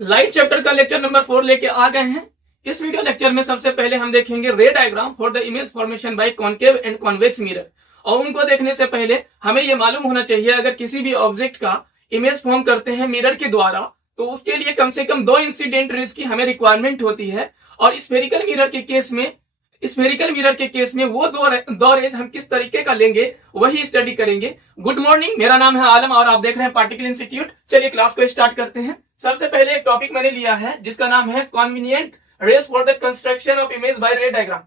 Light chapter का lecture number 4 लेके आ गए हैं। इस वीडियो लेक्चर में सबसे पहले हम देखेंगे रे diagram for the image formation by concave and convex mirror. और उनको देखने से पहले हमें यह मालूम होना चाहिए अगर किसी भी ऑब्जेक्ट का इमेज फॉर्म करते हैं मिरर के द्वारा तो उसके लिए कम से कम 2 इंसिडेंट रेज की हमें रिक्वायरमेंट होती है। और स्फेरिकल मिरर के केस में वो दो रेज हम किस तरीके का लेंगे वही स्टडी करेंगे। गुड मॉर्निंग, मेरा नाम है आलम और आप देख रहे हैं पार्टिकल इंस्टीट्यूट। चलिए क्लास को स्टार्ट करते हैं। सबसे पहले एक टॉपिक मैंने लिया है जिसका नाम है convenient rays for the construction of image by ray diagram.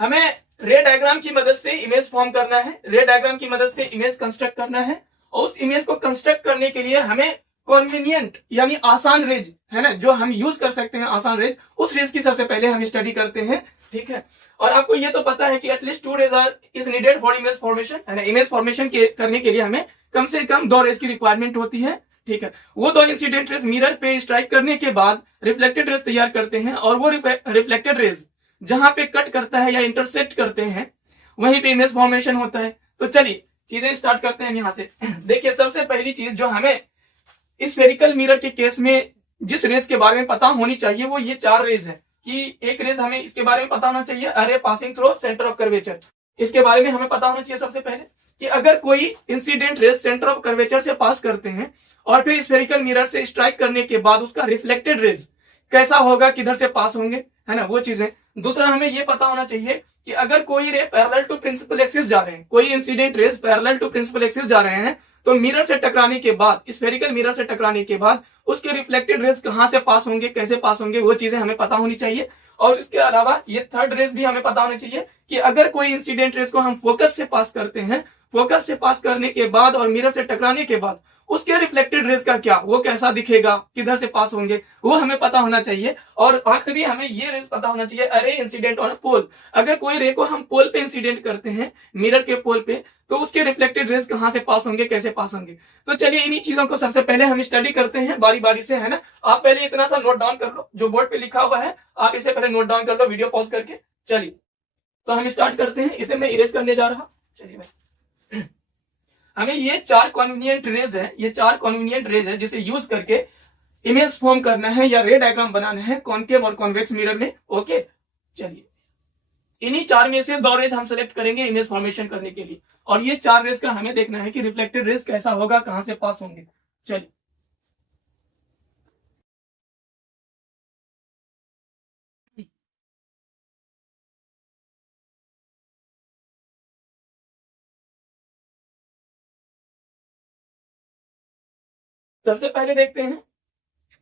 हमें रे डायग्राम की मदद से इमेज फॉर्म करना है, रे डायग्राम की मदद से इमेज कंस्ट्रक्ट करना है। और उस इमेज को कंस्ट्रक्ट करने के लिए हमें कॉन्वीनियंट यानी आसान रेज है ना, जो हम यूज कर सकते हैं आसान रेज, उस रेज की सबसे पहले हम स्टडी करते हैं। ठीक है, और आपको ये तो पता है कि at least 2 rays is needed for image formation है ना। इमेज फॉर्मेशन करने के लिए हमें कम से कम 2 रेज की रिक्वायरमेंट होती है। ठीक है, वो 2 इंसिडेंट रेज मिरर पे स्ट्राइक करने के बाद रिफ्लेक्टेड रेज तैयार करते हैं और वो रिफ्लेक्टेड रेज जहां पे कट करता है या इंटरसेक्ट करते हैं वहीं पे इमेज फॉर्मेशन होता है। तो चलिए चीजें स्टार्ट करते हैं यहां से। देखिए, सबसे पहली चीज जो हमें स्फेरिकल मिरर के केस में जिस रेज के बारे में पता होनी चाहिए वो ये 4 रेज है। कि एक रेज हमें इसके बारे में पता होना चाहिए, अरे passing through centre of curvature. इसके बारे में हमें पता होना चाहिए सबसे पहले कि अगर कोई incident raise centre of curvature से पास करते हैं और फिर स्फेरिकल मिरर से स्ट्राइक करने के बाद उसका रिफ्लेक्टेड रेज कैसा होगा, किधर से पास होंगे, है ना, वो चीजें। दूसरा हमें ये पता होना चाहिए कि अगर कोई ray parallel to principal axis जा रहे हैं, कोई incident rays parallel to principal axis जा रहे हैं तो मिरर से टकराने के बाद, स्फेरिकल मिरर से टकराने के बाद उसके रिफ्लेक्टेड रेज कहां से पास होंगे, कैसे पास होंगे, वो चीजें हमें पता होनी चाहिए। और इसके अलावा ये थर्ड रेज भी हमें पता होना चाहिए कि अगर कोई इंसिडेंट रेज को हम फोकस से पास करते हैं, फोकस से पास करने के बाद और मिरर से टकराने के बाद उसके रिफ्लेक्टेड रेज का क्या, वो कैसा दिखेगा, किधर से पास होंगे, वो हमें पता होना चाहिए। और आखिरी हमें ये रेज पता होना चाहिए, अरे इंसिडेंट ऑन पोल, अगर कोई रे को हम पोल पे इंसिडेंट करते हैं, मिरर के पोल पे, तो उसके रिफ्लेक्टेड रेज कहां से पास होंगे, कैसे पास होंगे। तो चलिए इन्हीं चीजों को सबसे पहले हम स्टडी करते हैं बारी बारी से, है ना। आप पहले इतना सा नोट डाउन कर लो, जो बोर्ड पे लिखा हुआ है आप इसे पहले नोट डाउन कर लो वीडियो पॉज करके। चलिए तो हम स्टार्ट करते हैं। इसे मैं इरेज करने जा रहा। चलिए हमें ये 4 कॉन्वीनियंट रेज है, ये 4 कॉन्वीनियंट रेज है जिसे यूज करके इमेज फॉर्म करना है या रे डायग्राम बनाना है कॉन्केव और कॉन्वेक्स मिरर में। ओके, चलिए इन्हीं 4 में से 2 रेज हम सेलेक्ट करेंगे इमेज फॉर्मेशन करने के लिए। और ये 4 रेज का हमें देखना है कि रिफ्लेक्टेड रेज कैसा होगा, कहां से पास होंगे। चलिए सबसे पहले देखते हैं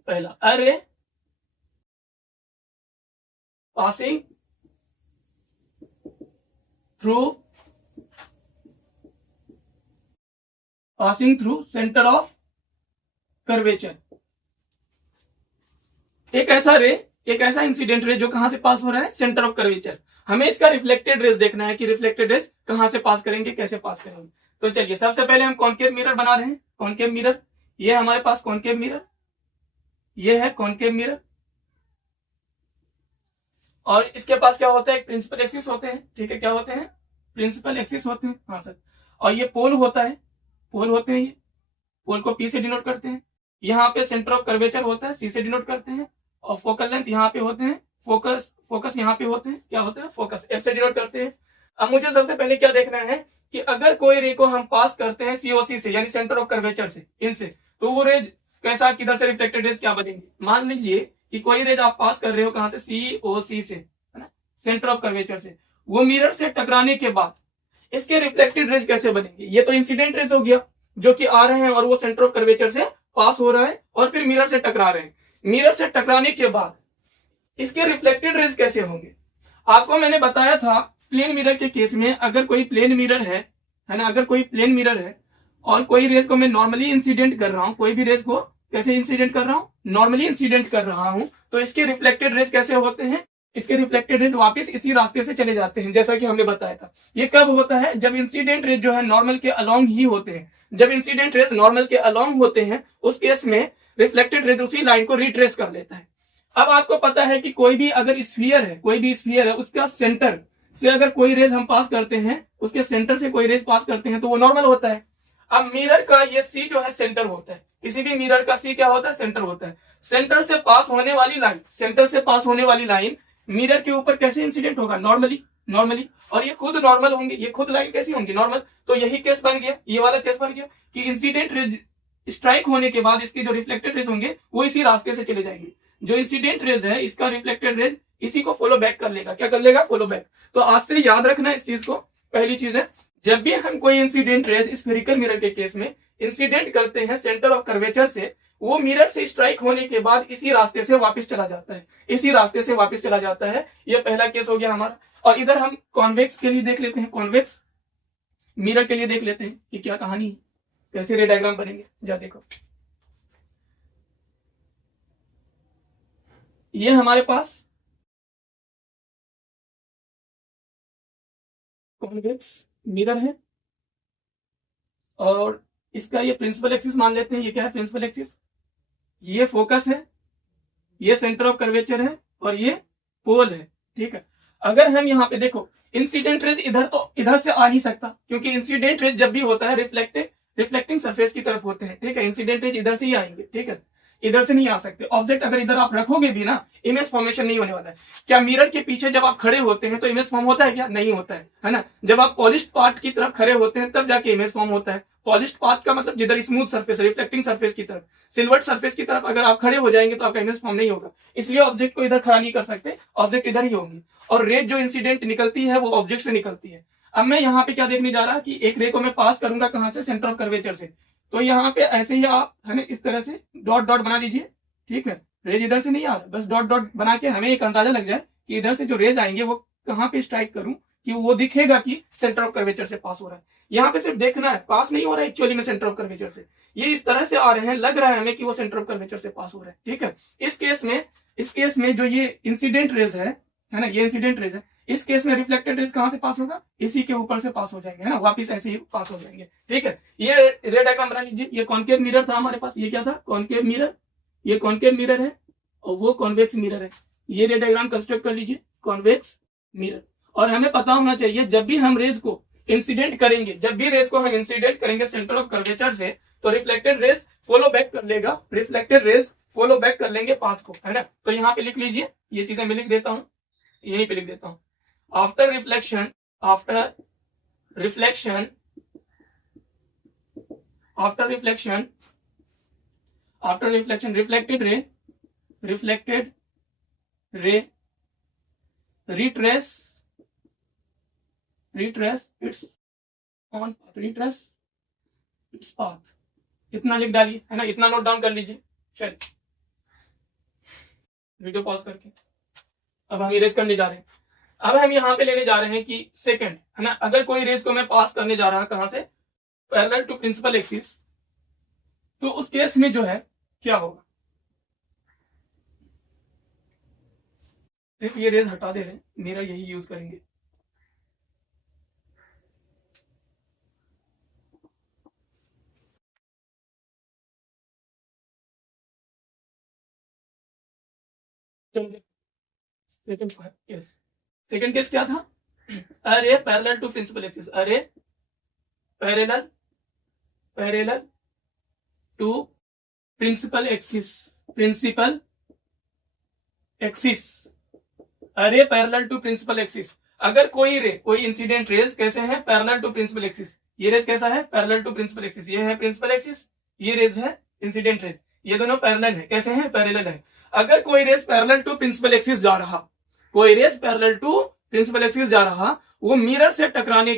पहला, अरे passing through centre of curvature. एक ऐसा इंसिडेंट रे जो कहां से पास हो रहा है, सेंटर ऑफ कर्वेचर। हमें इसका रिफ्लेक्टेड रेज देखना है कि रिफ्लेक्टेड रेज कहां से पास करेंगे, कैसे पास करेंगे। तो चलिए सबसे पहले हम कॉन्केव मिरर बना रहे हैं। कॉन्केव मिरर, ये हमारे पास कॉन्केव मिरर, ये है कॉन्केव मिरर। और इसके पास क्या होता है, एक प्रिंसिपल एक्सिस होते हैं। ठीक है, क्या होते हैं, प्रिंसिपल एक्सिस होते हैं, हाँ सर। और ये पोल होता है, पोल होते हैं, ये पोल को पी से डिनोट करते हैं। यहाँ पे सेंटर ऑफ कर्वेचर होता है, सी से डिनोट करते हैं। और फोकल लेंथ यहाँ पे होते हैं, फोकस यहाँ पे होते हैं, क्या होते हैं, फोकस, एफ से डिनोट करते हैं। अब मुझे सबसे पहले क्या देखना है कि अगर कोई रे को हम पास करते हैं सीओसी से यानी सेंटर ऑफ कर्वेचर से, इनसे, तो वो रेज कैसा, किधर से रिफ्लेक्टेड रेज क्या बनेंगे। मान लीजिए कि कोई रेज आप पास कर रहे हो कहां से, सीओसी से, है ना, सेंटर ऑफ कर्वेचर से, वो मिरर से टकराने के बाद इसके रिफ्लेक्टेड रेज कैसे बनेंगे। ये तो इंसिडेंट रेज हो गया जो कि आ रहे हैं और वो सेंटर ऑफ कर्वेचर से पास हो रहा है और फिर मिरर से टकरा रहे हैं। मिरर से टकराने के बाद इसके रिफ्लेक्टेड रेज कैसे होंगे। आपको मैंने बताया था प्लेन मिरर के केस में, अगर कोई प्लेन मिरर है ना, अगर कोई प्लेन मिरर है और कोई रेज को मैं नॉर्मली इंसिडेंट कर रहा हूं, कोई भी रेज को कैसे इंसिडेंट कर रहा हूं, नॉर्मली इंसिडेंट कर रहा हूं, तो इसके रिफ्लेक्टेड रेज कैसे होते हैं, इसके रिफ्लेक्टेड रेज वापस इसी रास्ते से चले जाते हैं, जैसा कि हमने बताया था। ये कब होता है, जब इंसिडेंट रेज जो है नॉर्मल के अलोंग ही होते हैं। जब इंसिडेंट रेज नॉर्मल के अलोंग होते हैं उस केस में रिफ्लेक्टेड रेज उसी लाइन को रिट्रेस कर लेता है। अब आपको पता है कि कोई भी अगर स्फीयर है, कोई भी स्फीयर है, उसका सेंटर से अगर कोई रेज हम पास करते हैं, उसके सेंटर से कोई रेज पास करते हैं तो वो नॉर्मल होता है। अब मिरर का ये सी जो है सेंटर होता है, किसी भी मिरर का सी क्या होता है, सेंटर होता है। सेंटर से पास होने वाली लाइन, सेंटर से पास होने वाली लाइन मिरर के ऊपर कैसे इंसिडेंट होगा, नॉर्मली, नॉर्मली, और ये खुद नॉर्मल होंगे, ये खुद लाइन कैसी होंगी, नॉर्मल। तो यही केस बन गया, ये वाला केस बन गया कि इंसिडेंट रेज स्ट्राइक होने के बाद इसके जो रिफ्लेक्टेड रेज होंगे वो इसी रास्ते से चले जाएंगे। जो इंसिडेंट रेज है इसका रिफ्लेक्टेड रेज इसी को फॉलो बैक कर लेगा, क्या कर लेगा, फॉलो बैक। तो आज से याद रखना इस चीज को। पहली चीज है, जब भी हम कोई इंसिडेंट रेज स्फेरिकल मिरर के केस में इंसिडेंट करते हैं सेंटर ऑफ कर्वेचर से, वो मिरर से स्ट्राइक होने के बाद इसी रास्ते से वापस चला जाता है, इसी रास्ते से वापस चला जाता है। ये पहला केस हो गया हमारा। और इधर हम कॉन्वेक्स के लिए देख लेते हैं, कॉन्वेक्स मिरर के लिए देख लेते हैं कि क्या कहानी है, कैसे रे डायग्राम बनेंगे। जा देखो, ये हमारे पास कॉन्वेक्स मिरर है और इसका ये प्रिंसिपल एक्सिस मान लेते हैं। ये क्या है, प्रिंसिपल एक्सिस। ये फोकस है, ये सेंटर ऑफ कर्वेचर है और ये पोल है, ठीक है। अगर हम यहाँ पे देखो, इंसिडेंट रेज इधर तो इधर से आ नहीं सकता, क्योंकि इंसिडेंट रेज जब भी होता है रिफ्लेक्टिंग सरफेस की तरफ होते हैं, ठीक है। इंसिडेंट रेज इधर से ही आएंगे, ठीक है, इधर से नहीं आ सकते। ऑब्जेक्ट अगर इधर आप रखोगे भी ना, इमेज फॉर्मेशन नहीं होने वाला है। क्या मिरर के पीछे जब आप खड़े होते हैं तो इमेज फॉर्म होता है क्या, नहीं होता है ना। जब आप पॉलिश्ड पार्ट की तरफ खड़े होते हैं तब जाके इमेज फॉर्म होता है। पॉलिश्ड पार्ट का मतलब जिधर स्मूथ सरफेस, रिफ्लेक्टिंग सरफेस की तरफ, सिल्वर्ड सरफेस की तरफ अगर आप खड़े हो जाएंगे तो आपका इमेज फॉर्म नहीं होगा। इसलिए ऑब्जेक्ट को इधर खड़ा नहीं कर सकते, ऑब्जेक्ट इधर ही होंगी। और रेज जो इंसिडेंट निकलती है वो ऑब्जेक्ट से निकलती है। अब मैं यहाँ पे क्या देखने जा रहा कि एक रे को मैं पास करूंगा कहां से, सेंटर ऑफ कर्वेचर से। तो यहाँ पे ऐसे ही आप है ना इस तरह से डॉट डॉट बना लीजिए, ठीक है। रेज इधर से नहीं आ रहा, बस डॉट डॉट बना के हमें एक अंदाजा लग जाए कि इधर से जो रेज आएंगे वो कहाँ पे स्ट्राइक करूं कि वो दिखेगा कि सेंटर ऑफ कर्वेचर से पास हो रहा है। यहाँ पे सिर्फ देखना है, पास नहीं हो रहा है एक्चुअली में सेंटर ऑफ कर्वेचर से। ये इस तरह से आ रहे हैं, लग रहा है हमें कि वो सेंटर ऑफ कर्वेचर से पास हो रहा है, ठीक है। इस केस में जो ये इंसिडेंट रेज है ना, ये इंसिडेंट रेज है। इस केस में रिफ्लेक्टेड रेज कहां से पास होगा, इसी के ऊपर से पास हो जाएंगे, है ना, वापिस ऐसे ही पास हो जाएंगे, ठीक है। ये रे डायग्राम बना लीजिए। ये कॉनकेव मिरर था हमारे पास, ये क्या था, कॉनकेव मिरर। ये कॉनकेव मिरर है और वो कॉन्वेक्स मिरर है। ये रे डायग्राम कंस्ट्रक्ट कर लीजिए, कॉन्वेक्स मिरर। और हमें पता होना चाहिए जब भी हम रेज को इंसिडेंट करेंगे, जब भी रेज को हम इंसिडेंट करेंगे सेंटर ऑफ कर्वेचर से, तो रिफ्लेक्टेड रेज फॉलो बैक कर लेगा, रिफ्लेक्टेड रेज फॉलो बैक कर लेंगे पाथ को, है ना। तो यहाँ पे लिख लीजिए, ये चीजें मैं लिख देता हूं, यहीं पे लिख देता हूं। After reflection, after reflection, after reflection, after reflection, reflected ray retrace its on path, retrace its path। इतना लिख डालिए, है ना, इतना नोट डाउन कर लीजिए। चलिए वीडियो पॉज करके अब हम इरेज करने जा रहे हैं। अब हम यहाँ पे लेने जा रहे हैं कि सेकंड, है ना, अगर कोई रेज को मैं पास करने जा रहा हूं कहां से, पैरेलल टू प्रिंसिपल एक्सिस, तो उस केस में जो है क्या होगा। सिर्फ ये रेज हटा दे रहे हैं, मेरा यही यूज करेंगे। सेकंड केस, सेकंड केस क्या था, अरे पैरेलल टू प्रिंसिपल एक्सिस, अरे parallel to principal axis, principal axis, अरे पैरेलल टू प्रिंसिपल एक्सिस। अगर कोई इंसिडेंट रेज कैसे है, पैरेलल टू प्रिंसिपल एक्सिस। ये रेज कैसा है, पैरेलल टू प्रिंसिपल एक्सिस। ये है प्रिंसिपल एक्सिस, ये रेज है इंसिडेंट रेज। ये दोनों पैरेलल है, कैसे हैं, पैरेलल है। अगर कोई rays parallel to principal axis जा रहा, कोई rays parallel to principal axis जा रहा, वो मिरर से टकराने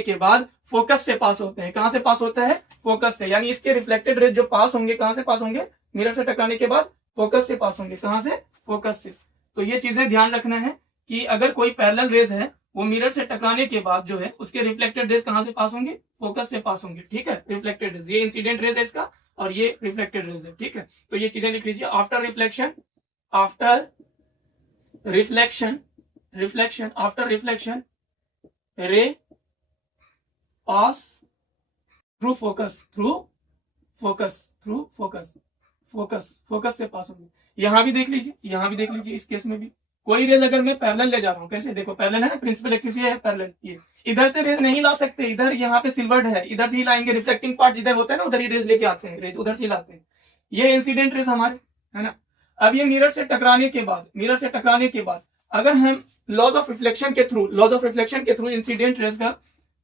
के बाद फोकस से पास होते हैं। कहां से पास होता है, फोकस से। यानी इसके रिफ्लेक्टेड रेज जो पास होंगे कहां से पास होंगे, मिरर से टकराने के बाद फोकस से पास होंगे। कहां से, फोकस से। तो ये चीजें ध्यान रखना है कि अगर कोई पैरेलल रेज है वो मिरर से टकराने के बाद जो है उसके रिफ्लेक्टेड रेज कहां से पास होंगे, फोकस से पास होंगे, ठीक है। रिफ्लेक्टेड रेज, ये इंसिडेंट रेज है इसका और ये रिफ्लेक्टेड रेज है, ठीक है। तो ये चीजें लिख लीजिए। आफ्टर रिफ्लेक्शन, आफ्टर रिफ्लेक्शन रे पास थ्रू फोकस, फोकस से पास होंगे। यहां भी देख लीजिए, इस केस में भी कोई रेज अगर मैं पैरेलल ले जा रहा हूँ, कैसे देखो पैरेलल है ना, प्रिंसिपल एक्सिस ये है पैरेलल, ये इधर से रेज नहीं ला सकते, इधर यहाँ पे सिल्वर्ड है, इधर से ही लाएंगे, रिफ्लेक्टिंग पार्ट जिधर होता है ना उधर ही रेज लेके आते हैं, रेज उधर से लाते हैं, ये इंसिडेंट रेज हमारे, है ना। अब ये मिरर से टकराने के बाद अगर हम लॉज ऑफ रिफ्लेक्शन के थ्रू इंसिडेंट रेज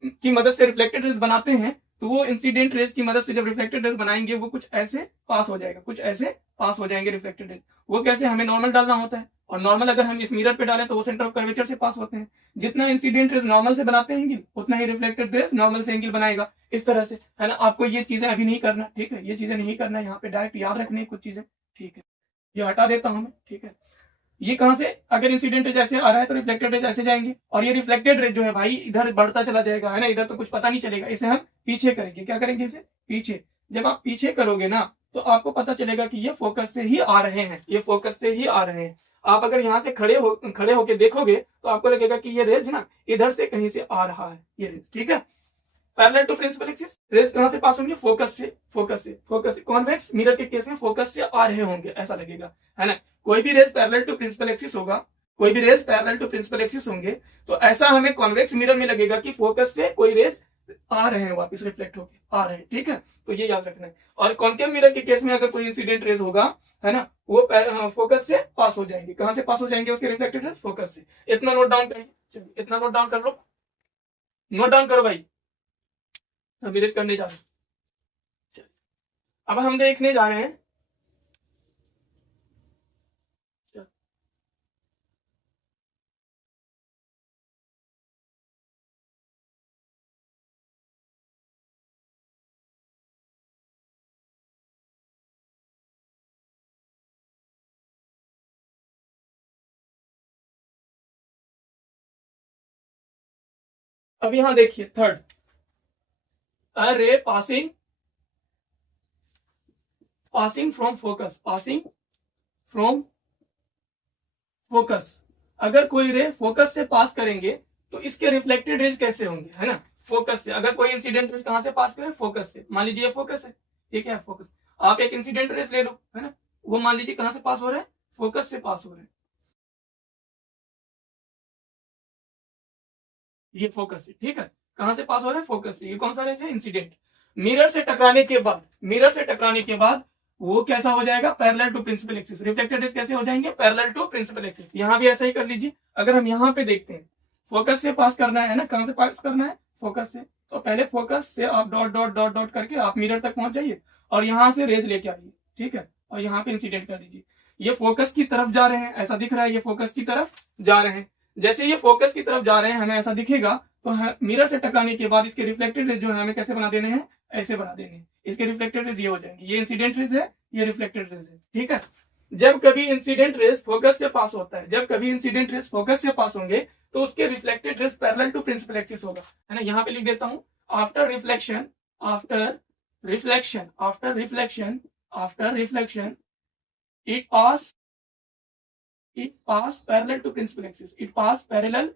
की मदद से रिफ्लेक्टेड रेज बनाते हैं, तो वो इंसिडेंट रेज की मदद से जब रिफ्लेक्टेड रेज बनाएंगे वो कुछ ऐसे पास हो जाएंगे रिफ्लेक्टेड रेज। वो कैसे, हमें नॉर्मल डालना होता है, और नॉर्मल अगर हम इस मिरर पे डालें तो वो सेंटर ऑफ कर्वेचर से पास होते हैं। जितना इंसिडेंट रेज नॉर्मल से बनाते हैं एंगल, उतना ही रिफ्लेक्टेड रेज नॉर्मल से एंगल बनाएगा, इस तरह से, है ना। आपको ये चीजें अभी नहीं करना, ठीक है, ये चीजें नहीं करना, यहाँ पे डायरेक्ट याद रखनी कुछ चीजें, ठीक है। ये हटा देता हूं मैं, ठीक है। ये कहां से, अगर इंसिडेंट रेज ऐसे आ रहा है तो रिफ्लेक्टेड रेज ऐसे जाएंगे, और ये रिफ्लेक्टेड रेज जो है भाई इधर बढ़ता चला जाएगा, है ना, इधर तो कुछ पता नहीं चलेगा, इसे हम पीछे करेंगे। क्या करेंगे, इसे पीछे। जब आप पीछे करोगे ना तो आपको पता चलेगा कि ये फोकस से ही आ रहे हैं, आप अगर यहाँ से खड़े होके देखोगे तो आपको लगेगा कि ये रेज ना इधर से कहीं से आ रहा है, ये रेज, ठीक है। Parallel to principal axis rays कहां से पास होंगे, फोकस से। कॉन्वेक्स मिरर के केस में फोकस से आ रहे होंगे, ऐसा लगेगा, है ना। कोई भी rays parallel to principal axis होंगे तो ऐसा हमें कॉन्वेक्स मिरर में लगेगा कि फोकस से कोई रेज आ रहे हैं, वापस रिफ्लेक्ट होके आ रहे हैं, ठीक है। तो ये याद रखना है। और कॉन्केव मिरर के केस में अगर कोई इंसिडेंट रेज होगा, है ना, वो फोकस से पास हो जाएंगे। कहां से पास हो जाएंगे उसके रिफ्लेक्टेड रेज, फोकस से। इतना नोट डाउन करिए, चलिए इतना नोट डाउन कर लो, नोट डाउन करो भाई, अभी रेज करने जा रहे हैं। अब हम देखने जा रहे हैं, अब यहां देखिए थर्ड, अ रे पासिंग फ्रॉम फोकस, अगर कोई रे फोकस से पास करेंगे तो इसके रिफ्लेक्टेड रेज कैसे होंगे, है ना। फोकस से अगर कोई इंसिडेंट रेज कहां से पास करे, फोकस से। मान लीजिए फोकस है, ये क्या है, फोकस। आप एक इंसिडेंट रेज ले लो, है ना, वो मान लीजिए कहां से पास हो रहा है, फोकस से पास हो रहे हैं, ये फोकस से, ठीक है। कहां से पास हो रहा है, फोकस से। ये कौन सा रेज है, इंसिडेंट। मिरर से टकराने के बाद वो कैसा हो जाएगा, parallel to principal axis. Reflected rays कैसे हो जाएंगे, पैरेलल टू प्रिंसिपल एक्सिस। यहां भी ऐसा ही कर लीजिए। अगर हम यहाँ पे देखते हैं, फोकस से पास करना है ना, कहां से पास करना है, फोकस से। तो पहले फोकस से आप डॉट डॉट डॉट डॉट करके आप मिरर तक पहुंच जाइए, और यहां से रेज लेके आइए, ठीक है, और यहाँ पे इंसिडेंट कर दीजिए। ये फोकस की तरफ जा रहे हैं, ऐसा दिख रहा है, ये फोकस की तरफ जा रहे हैं। जैसे ये फोकस की तरफ जा रहे हैं, हमें ऐसा दिखेगा, तो मिरर से टकराने के बाद इसके रिफ्लेक्टेड रेज जो है हमें कैसे बना देने हैं, ऐसे बना देने हैं। इसके रिफ्लेक्टेड रेज ये हो जाएंगे, ये इंसिडेंट रेज है, ये रिफ्लेक्टेड रेज है, ठीक है। जब कभी इंसिडेंट रेज फोकस से पास होता है, जब कभी इंसिडेंट रेज फोकस से पास होंगे तो उसके reflected rays parallel to principal axis होगा, है ना। यहाँ पे लिख देता हूं, after reflection it pass parallel to principal axis, it pass parallel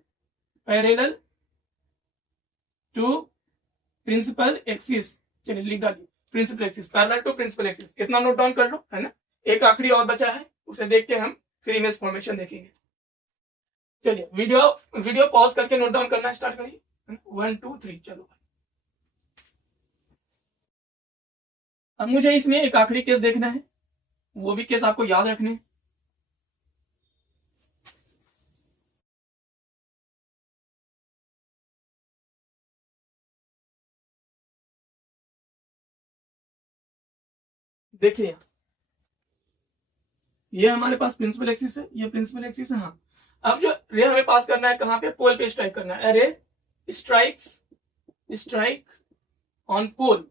to principal axis। चलिए लिख डालिए, principal axis, parallel to principal axis. इतना नोट डाउन कर लो, है ना। एक आखिरी और बचा है, उसे देख के हम फिर इमेज फॉर्मेशन देखेंगे। चलिए वीडियो पॉज करके नोट डाउन करना स्टार्ट करिए, 1 2 3 चलो। अब मुझे इसमें एक आखिरी केस देखना है, वो भी केस आपको याद रखने हैं। देखिए ये हमारे पास प्रिंसिपल एक्सिस है, ये प्रिंसिपल एक्सिस है। हाँ, अब जो रे हमें पास करना है कहां पे, पोल पे स्ट्राइक करना है। रे स्ट्राइक ऑन पोल।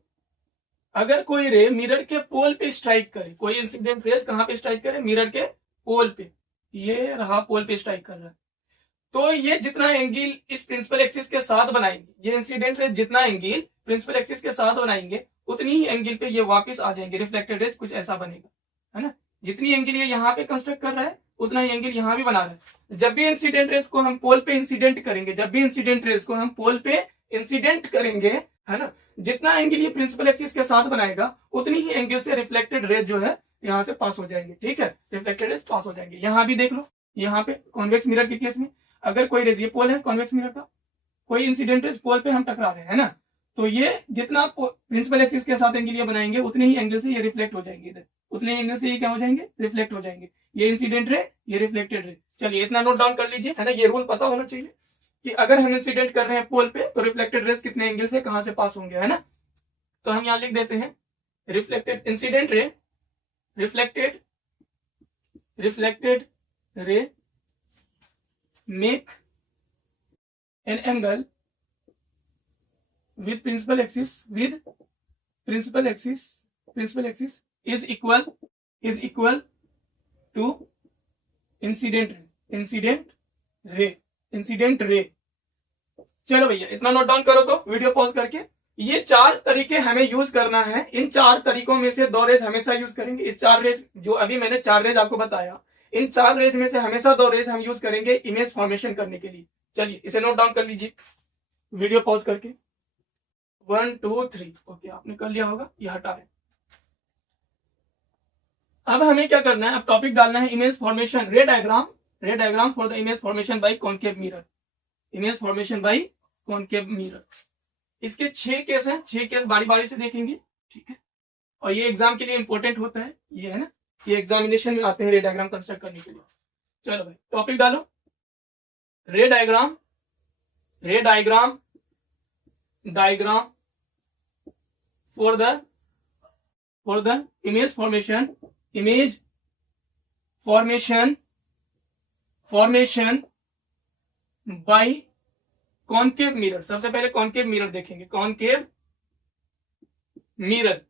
अगर कोई रे मिरर के पोल पे स्ट्राइक करे, कोई इंसिडेंट रेज कहां पे स्ट्राइक करे, मिरर के पोल पे, ये रहा पोल पे स्ट्राइक कर रहा है, तो ये जितना एंगल इस प्रिंसिपल एक्सिस के साथ बनाएंगे, ये इंसिडेंट रेज जितना एंगल प्रिंसिपल एक्सिस के साथ बनाएंगे उतनी ही एंगल पे ये वापस आ जाएंगे, रिफ्लेक्टेड रेज कुछ ऐसा बनेगा, है ना। जितनी एंगल ये यहाँ पे कंस्ट्रक्ट कर रहा है उतना ही एंगल यहाँ भी बना रहा है। जब भी इंसिडेंट रेज को हम पोल पे इंसिडेंट करेंगे, है ना, जितना एंगल ये प्रिंसिपल एक्सिस के साथ बनाएगा उतनी ही एंगल से रिफ्लेक्टेड रेज जो है यहाँ से पास हो जाएंगे, ठीक है, रिफ्लेक्टेड रेज पास हो जाएंगे। यहाँ भी देख लो, यहाँ पे कॉन्वेक्स मिरर के केस में अगर कोई रेज, ये पोल है कॉन्वेक्स मिरर का, कोई इंसिडेंट रेज पोल पे हम टकरा रहे हैं, है ना, तो ये जितना प्रिंसिपल एक्सिस के साथ एंगल ये बनाएंगे उतने ही एंगल से ये रिफ्लेक्ट हो जाएंगे, इधर उतने एंगल से ये क्या हो जाएंगे, रिफ्लेक्ट हो जाएंगे। ये इंसिडेंट रे, ये रिफ्लेक्टेड रे। चलिए इतना नोट डाउन कर लीजिए, है ना, ये रूल पता होना चाहिए कि अगर हम इंसिडेंट कर रहे हैं पोल पे तो रिफ्लेक्टेड रेस कितने एंगल से कहां से पास होंगे, है ना। तो हम यहां लिख देते हैं reflected incident ray, reflected ray make an angle with principal axis is equal to incident ray। चलो भैया इतना नोट डाउन करो तो वीडियो पॉज करके। ये 4 तरीके हमें यूज करना है, इन 4 तरीकों में से 2 रेज हमेशा यूज करेंगे। इस 4 रेज जो अभी मैंने 4 रेज आपको बताया, इन 4 रेज में से हमेशा 2 रेज हम यूज करेंगे इमेज फॉर्मेशन करने के लिए। चलिए इसे नोट डाउन कर लीजिए वीडियो पॉज करके। 1 2 3 ओके, आपने कर लिया होगा, ये हटा रहे। अब हमें क्या करना है, अब टॉपिक डालना है इमेज फॉर्मेशन, रे diagram for the image formation by concave mirror, image formation by concave mirror. इसके 6 केस हैं, 6 केस बारी बारी से देखेंगे, ठीक है। और ये एग्जाम के लिए इंपॉर्टेंट होता है, ये है ना, ये एग्जामिनेशन में आते हैं रे डायग्राम कंस्ट्रक्ट करने के लिए। चलो भाई टॉपिक डालो, रे diagram for the image formation by concave mirror. सबसे पहले कॉनकेव मिरर देखेंगे, कॉनकेव मिरर,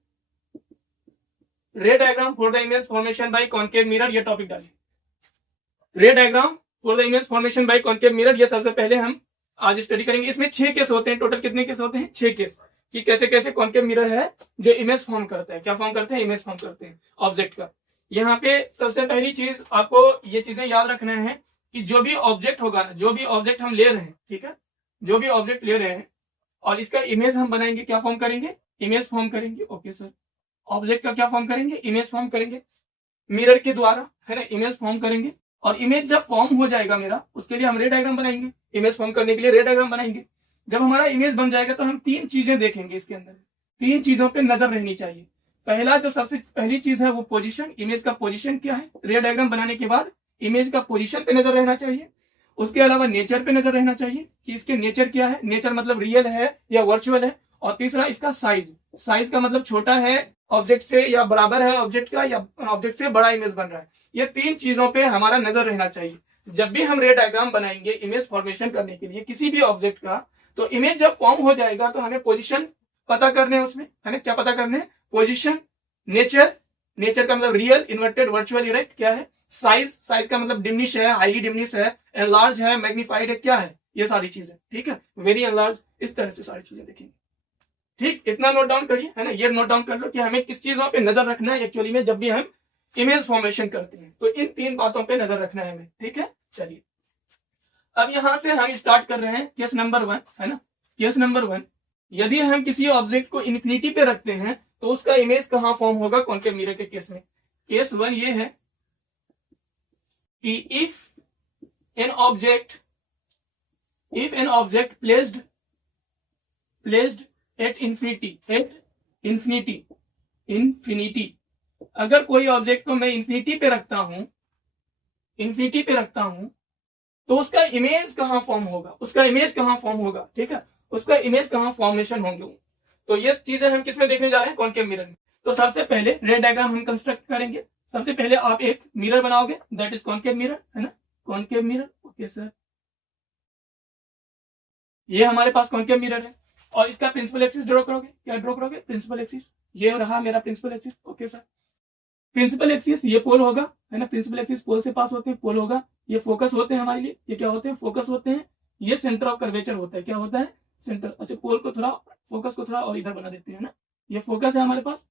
रे diagram for the image formation by concave mirror, ये टॉपिक डालिए। रे diagram for the image formation by concave mirror, ये सबसे पहले हम आज स्टडी करेंगे। इसमें 6 केस होते हैं, टोटल कितने केस होते हैं, 6 केस, कि कैसे कैसे कॉनकेव मिरर है जो इमेज फॉर्म करता है। क्या फॉर्म करते हैं, इमेज फॉर्म करते हैं ऑब्जेक्ट का। यहाँ पे सबसे पहली चीज आपको ये चीजें याद रखना है कि जो भी ऑब्जेक्ट होगा, जो भी ऑब्जेक्ट हम ले रहे हैं, ठीक है, जो भी ऑब्जेक्ट ले रहे हैं और इसका इमेज हम बनाएंगे, क्या फॉर्म करेंगे, इमेज फॉर्म करेंगे। ओके सर, ऑब्जेक्ट का क्या फॉर्म करेंगे, इमेज फॉर्म करेंगे मिरर के द्वारा, है ना, इमेज फॉर्म करेंगे। और इमेज जब फॉर्म हो जाएगा मेरा, उसके लिए हम रे डायग्राम बनाएंगे, इमेज फॉर्म करने के लिए रे डायग्राम बनाएंगे। जब हमारा इमेज बन जाएगा तो हम 3 चीजें देखेंगे इसके अंदर, 3 चीजों पे नजर रहनी चाहिए। पहला जो सबसे पहली चीज है वो पोजीशन, इमेज का पोजीशन क्या है, रे डायग्राम बनाने के बाद इमेज का पोजीशन पे नजर रहना चाहिए। उसके अलावा नेचर पे नजर रहना चाहिए कि इसके नेचर क्या है, नेचर मतलब रियल है या वर्चुअल है। और तीसरा इसका साइज का मतलब छोटा है ऑब्जेक्ट से या बराबर है ऑब्जेक्ट का या ऑब्जेक्ट से बड़ा इमेज बन रहा है। ये 3 चीजों पे हमारा नजर रहना चाहिए जब भी हम रे डायग्राम बनाएंगे इमेज फॉर्मेशन करने के लिए किसी भी ऑब्जेक्ट का। तो इमेज जब फॉर्म हो जाएगा तो हमें पोजीशन पता करने हैं उसमें, है ना, क्या पता करने हैं, पोजीशन, नेचर का मतलब रियल, इन्वर्टेड, वर्चुअल, इरेक्ट क्या है, साइज का मतलब डिमिनिश है, हाईली डिमिनिश है, एनलार्ज है, मैग्नीफाइड है, क्या है, ये सारी चीजें, ठीक है, वेरी एनलार्ज, इस तरह से सारी चीजें देखेंगे। ठीक, इतना नोट डाउन करिए, है ना, ये नोट डाउन कर लो कि हमें किस चीजों पे नजर रखना है एक्चुअली में जब भी हम इमेज फॉर्मेशन करते हैं। तो इन 3 बातों पे नजर रखना है हमें, ठीक है। चलिए अब यहां से हम स्टार्ट कर रहे हैं केस नंबर 1, है ना। केस नंबर 1, यदि हम किसी ऑब्जेक्ट को इन्फिनिटी पे रखते हैं तो उसका इमेज कहां फॉर्म होगा कॉनकेव मिरर के केस में। केस 1 ये है कि if an object placed at infinity, अगर कोई ऑब्जेक्ट को मैं इंफिनिटी पे रखता हूं तो उसका इमेज कहां फॉर्म होगा, ठीक है, उसका इमेज कहां फॉर्मेशन होंगे। तो ये चीजें हम किसमें देखने जा रहे हैं, कॉनकेव मिरर में। तो सबसे पहले रे डायग्राम हम कंस्ट्रक्ट करेंगे। सबसे पहले आप एक मिरर बनाओगे, दैट इज कॉनकेव मिरर, है ना, कॉनकेव मिरर। ओके सर, ये हमारे पास कॉनकेव मिरर है और इसका प्रिंसिपल एक्सिस ड्रॉ करोगे, क्या ड्रॉ करोगे, प्रिंसिपल एक्सिस, ये रहा मेरा principal axis. Okay sir, principal axis ये पोल होगा, है ना, प्रिंसिपल एक्सिस पोल से पास होते हैं, पोल होगा, ये फोकस होते हैं हमारे लिए, ये क्या होते हैं, फोकस होते हैं। ये सेंटर ऑफ कर्वेचर होता है, क्या होता है, सेंटर। अच्छा, पोल को थोड़ा, फोकस को थोड़ा और इधर बना देते हैं ना, ये फोकस है हमारे पास,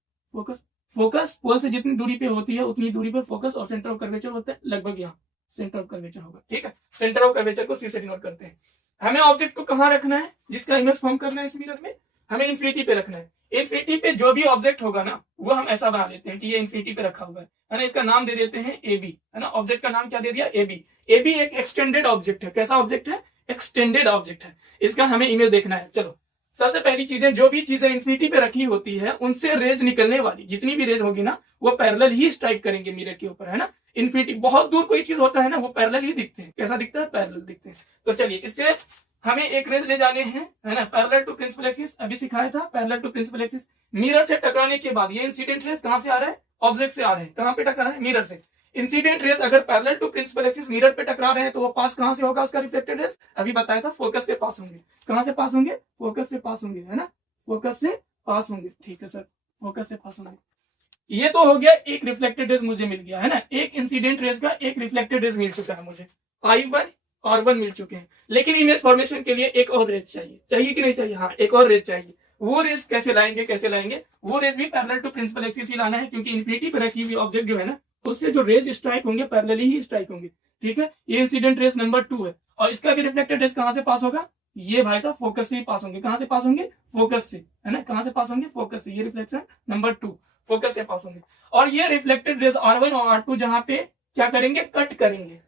फोकस पोल से जितनी दूरी पे होती है उतनी दूरी पे फोकस और सेंटर ऑफ कर्वेचर होता है, लगभग यहाँ सेंटर ऑफ कर्वेचर होगा, ठीक है। सेंटर ऑफ कर्वेचर को सी से डिनोट करते हैं। हमें ऑब्जेक्ट को कहां रखना है, जिसका इमेज फॉर्म करना है इस मिरर में, हमें इन्फिनिटी पे रखना है। इन्फिनिटी पे जो भी ऑब्जेक्ट होगा ना वो हम ऐसा बना लेते हैं कि ये इन्फिनिटी पे रखा हुआ है ना, इसका नाम दे देते हैं AB, है ना, ऑब्जेक्ट का नाम क्या दे दिया, AB। ए भी एक एक्सटेंडेड ऑब्जेक्ट है। कैसा ऑब्जेक्ट है? एक्सटेंडेड ऑब्जेक्ट है। इसका हमें इमेज देखना है। चलो सबसे पहली चीजें, जो भी चीजें इंफिनिटी पे रखी होती है उनसे रेज निकलने वाली जितनी भी रेज होगी ना वो पैरेलल ही स्ट्राइक करेंगे मिरर के ऊपर, है ना। इंफिनिटी बहुत दूर कोई चीज होता है ना वो पैरेलल ही दिखते हैं। कैसा दिखता है? पैरेलल दिखते हैं। तो चलिए इससे हमें एक रेज ले जाने हैं, है ना, पैरेलल टू प्रिंसिपल एक्सिस। अभी सिखाया था parallel to principal axis. Mirror से टकराने के बाद ये इंसिडेंट रेज कहां से आ रहा है? ऑब्जेक्ट से आ रहे हैं। कहां पे टकरा रहे हैं? मिरर से। इंसिडेंट रेज अगर parallel to principal axis mirror पे टकरा रहे हैं तो वो पास कहां से होगा? उसका रिफ्लेक्टेड रेज अभी बताया था फोकस से पास होंगे। कहां से पास होंगे? फोकस से पास होंगे, है ना, फोकस से पास होंगे। ठीक है सर, फोकस से पास होंगे। ये तो हो गया, एक रिफ्लेक्टेड रेज मुझे मिल गया, है ना। एक इंसिडेंट रेज का एक रिफ्लेक्टेड रेज मिल चुका है मुझे, I1 R1 मिल चुके हैं। लेकिन इमेज फॉर्मेशन के लिए एक और रेज चाहिए। चाहिए कि नहीं चाहिए? हाँ, एक और रेज चाहिए। वो रेज कैसे लाएंगे? कैसे लाएंगे? वो रेज भी पैरेलल टू प्रिंसिपल एक्सिस ही लाना है, क्योंकि इंफिनिटी पर रखी हुई ऑब्जेक्ट जो है ना उससे जो रेज स्ट्राइक होंगे पैरेलली ही स्ट्राइक होंगे। ठीक है, ये इंसिडेंट रेज नंबर 2 है और इसका भी रिफ्लेक्टेड रेज कहां से पास होगा? ये भाई साहब फोकस से ही पास होंगे। कहां से पास होंगे? फोकस से, है ना। कहां से पास होंगे? फोकस से। ये रिफ्लेक्शन नंबर 2 फोकस से पास होंगे। और ये रिफ्लेक्टेड रेज R1 और R2 जहां पे क्या करेंगे? कट करेंगे।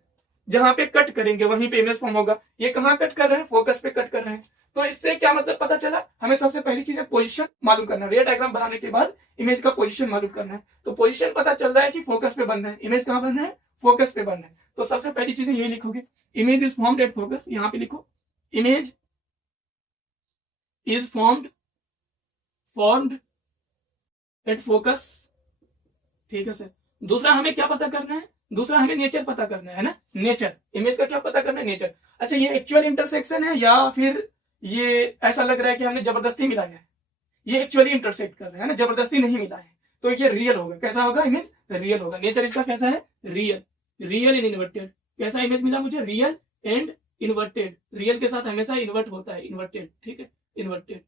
जहां पे कट करेंगे वहीं पे इमेज फॉर्म होगा। ये कहां कट कर रहे हैं? फोकस पे कट कर रहे हैं। तो इससे क्या मतलब पता चला? हमें सबसे पहली चीज है पोजीशन मालूम करना है। रे डायग्राम बनाने के बाद इमेज का पोजीशन मालूम करना है। तो पोजीशन पता चल रहा है कि फोकस पे बन रहा है। इमेज कहां बन रहा है? फोकस पे बन रहा है। तो सबसे पहली चीज ये लिखोगे, image is formed at focus. यहां पे लिखो image is formed at focus. ठीक है सर। दूसरा हमें क्या पता करना है? दूसरा हमें नेचर पता करना है ना। नेचर, इमेज का क्या पता करना है? नेचर। अच्छा, ये एक्चुअल इंटरसेक्शन है या फिर ये ऐसा लग रहा है कि हमने जबरदस्ती मिलाया है? ये एक्चुअली इंटरसेक्ट कर रहा है ना, जबरदस्ती नहीं मिला है। तो ये रियल होगा। कैसा होगा? इमेज रियल होगा। नेचर इसका कैसा है? रियल। Real and inverted. कैसा इमेज मिला मुझे? Real and inverted. रियल के साथ हमेशा इन्वर्ट होता है, इन्वर्टेड। ठीक है, इन्वर्टेड।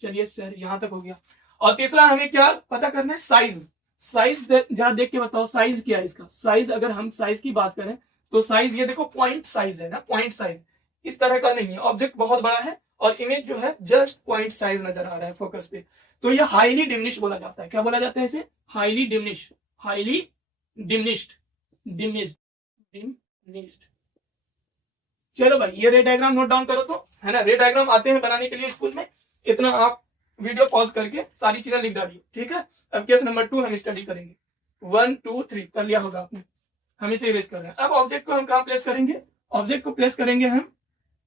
चलिए सर, यहां तक हो गया। और तीसरा हमें क्या पता करना है? साइज। साइज जरा देख के बताओ, साइज क्या है इसका? साइज, अगर हम साइज की बात करें तो साइज ये देखो पॉइंट साइज है ना, पॉइंट साइज। इस तरह का नहीं है, ऑब्जेक्ट बहुत बड़ा है और इमेज जो है जस्ट पॉइंट साइज नजर आ रहा है फोकस पे। तो ये हाईली डिमिनिश बोला जाता है। क्या बोला जाता है इसे? Highly diminish, highly diminished, diminished. चलो भाई, ये रे डायग्राम नोट डाउन करो तो, है ना। रे डायग्राम आते हैं बनाने के लिए स्कूल में, इतना आप वीडियो पॉज करके सारी चीजें लिख डालिए। ठीक है, अब केस नंबर 2 हम स्टडी करेंगे। 1 2 3 कर लिया होगा आपने, हम इसे इरेज कर रहे हैं। अब ऑब्जेक्ट को हम कहां प्लेस करेंगे? ऑब्जेक्ट को प्लेस करेंगे हम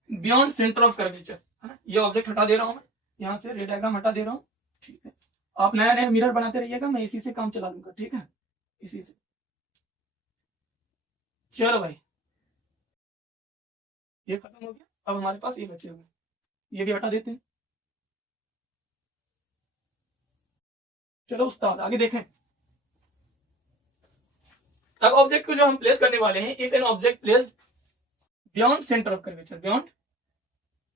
बियॉन्ड सेंटर ऑफ कर्वेचर, है ना। ये ऑब्जेक्ट हटा दे रहा हूं मैं, यहां से रे डायग्राम हटा दे रहा हूं। ठीक है, आप नया नया मिरर बनाते रहिएगा, मैं इसी से काम चला लूंगा। ठीक है, इसी से। चलो भाई, ये खत्म हो गया। अब हमारे पास ये बचे हुए, ये भी हटा देते हैं। चलो उस्ताद, आगे देखें। अब ऑब्जेक्ट को जो हम प्लेस करने वाले हैं, if an object placed beyond centre of curvature,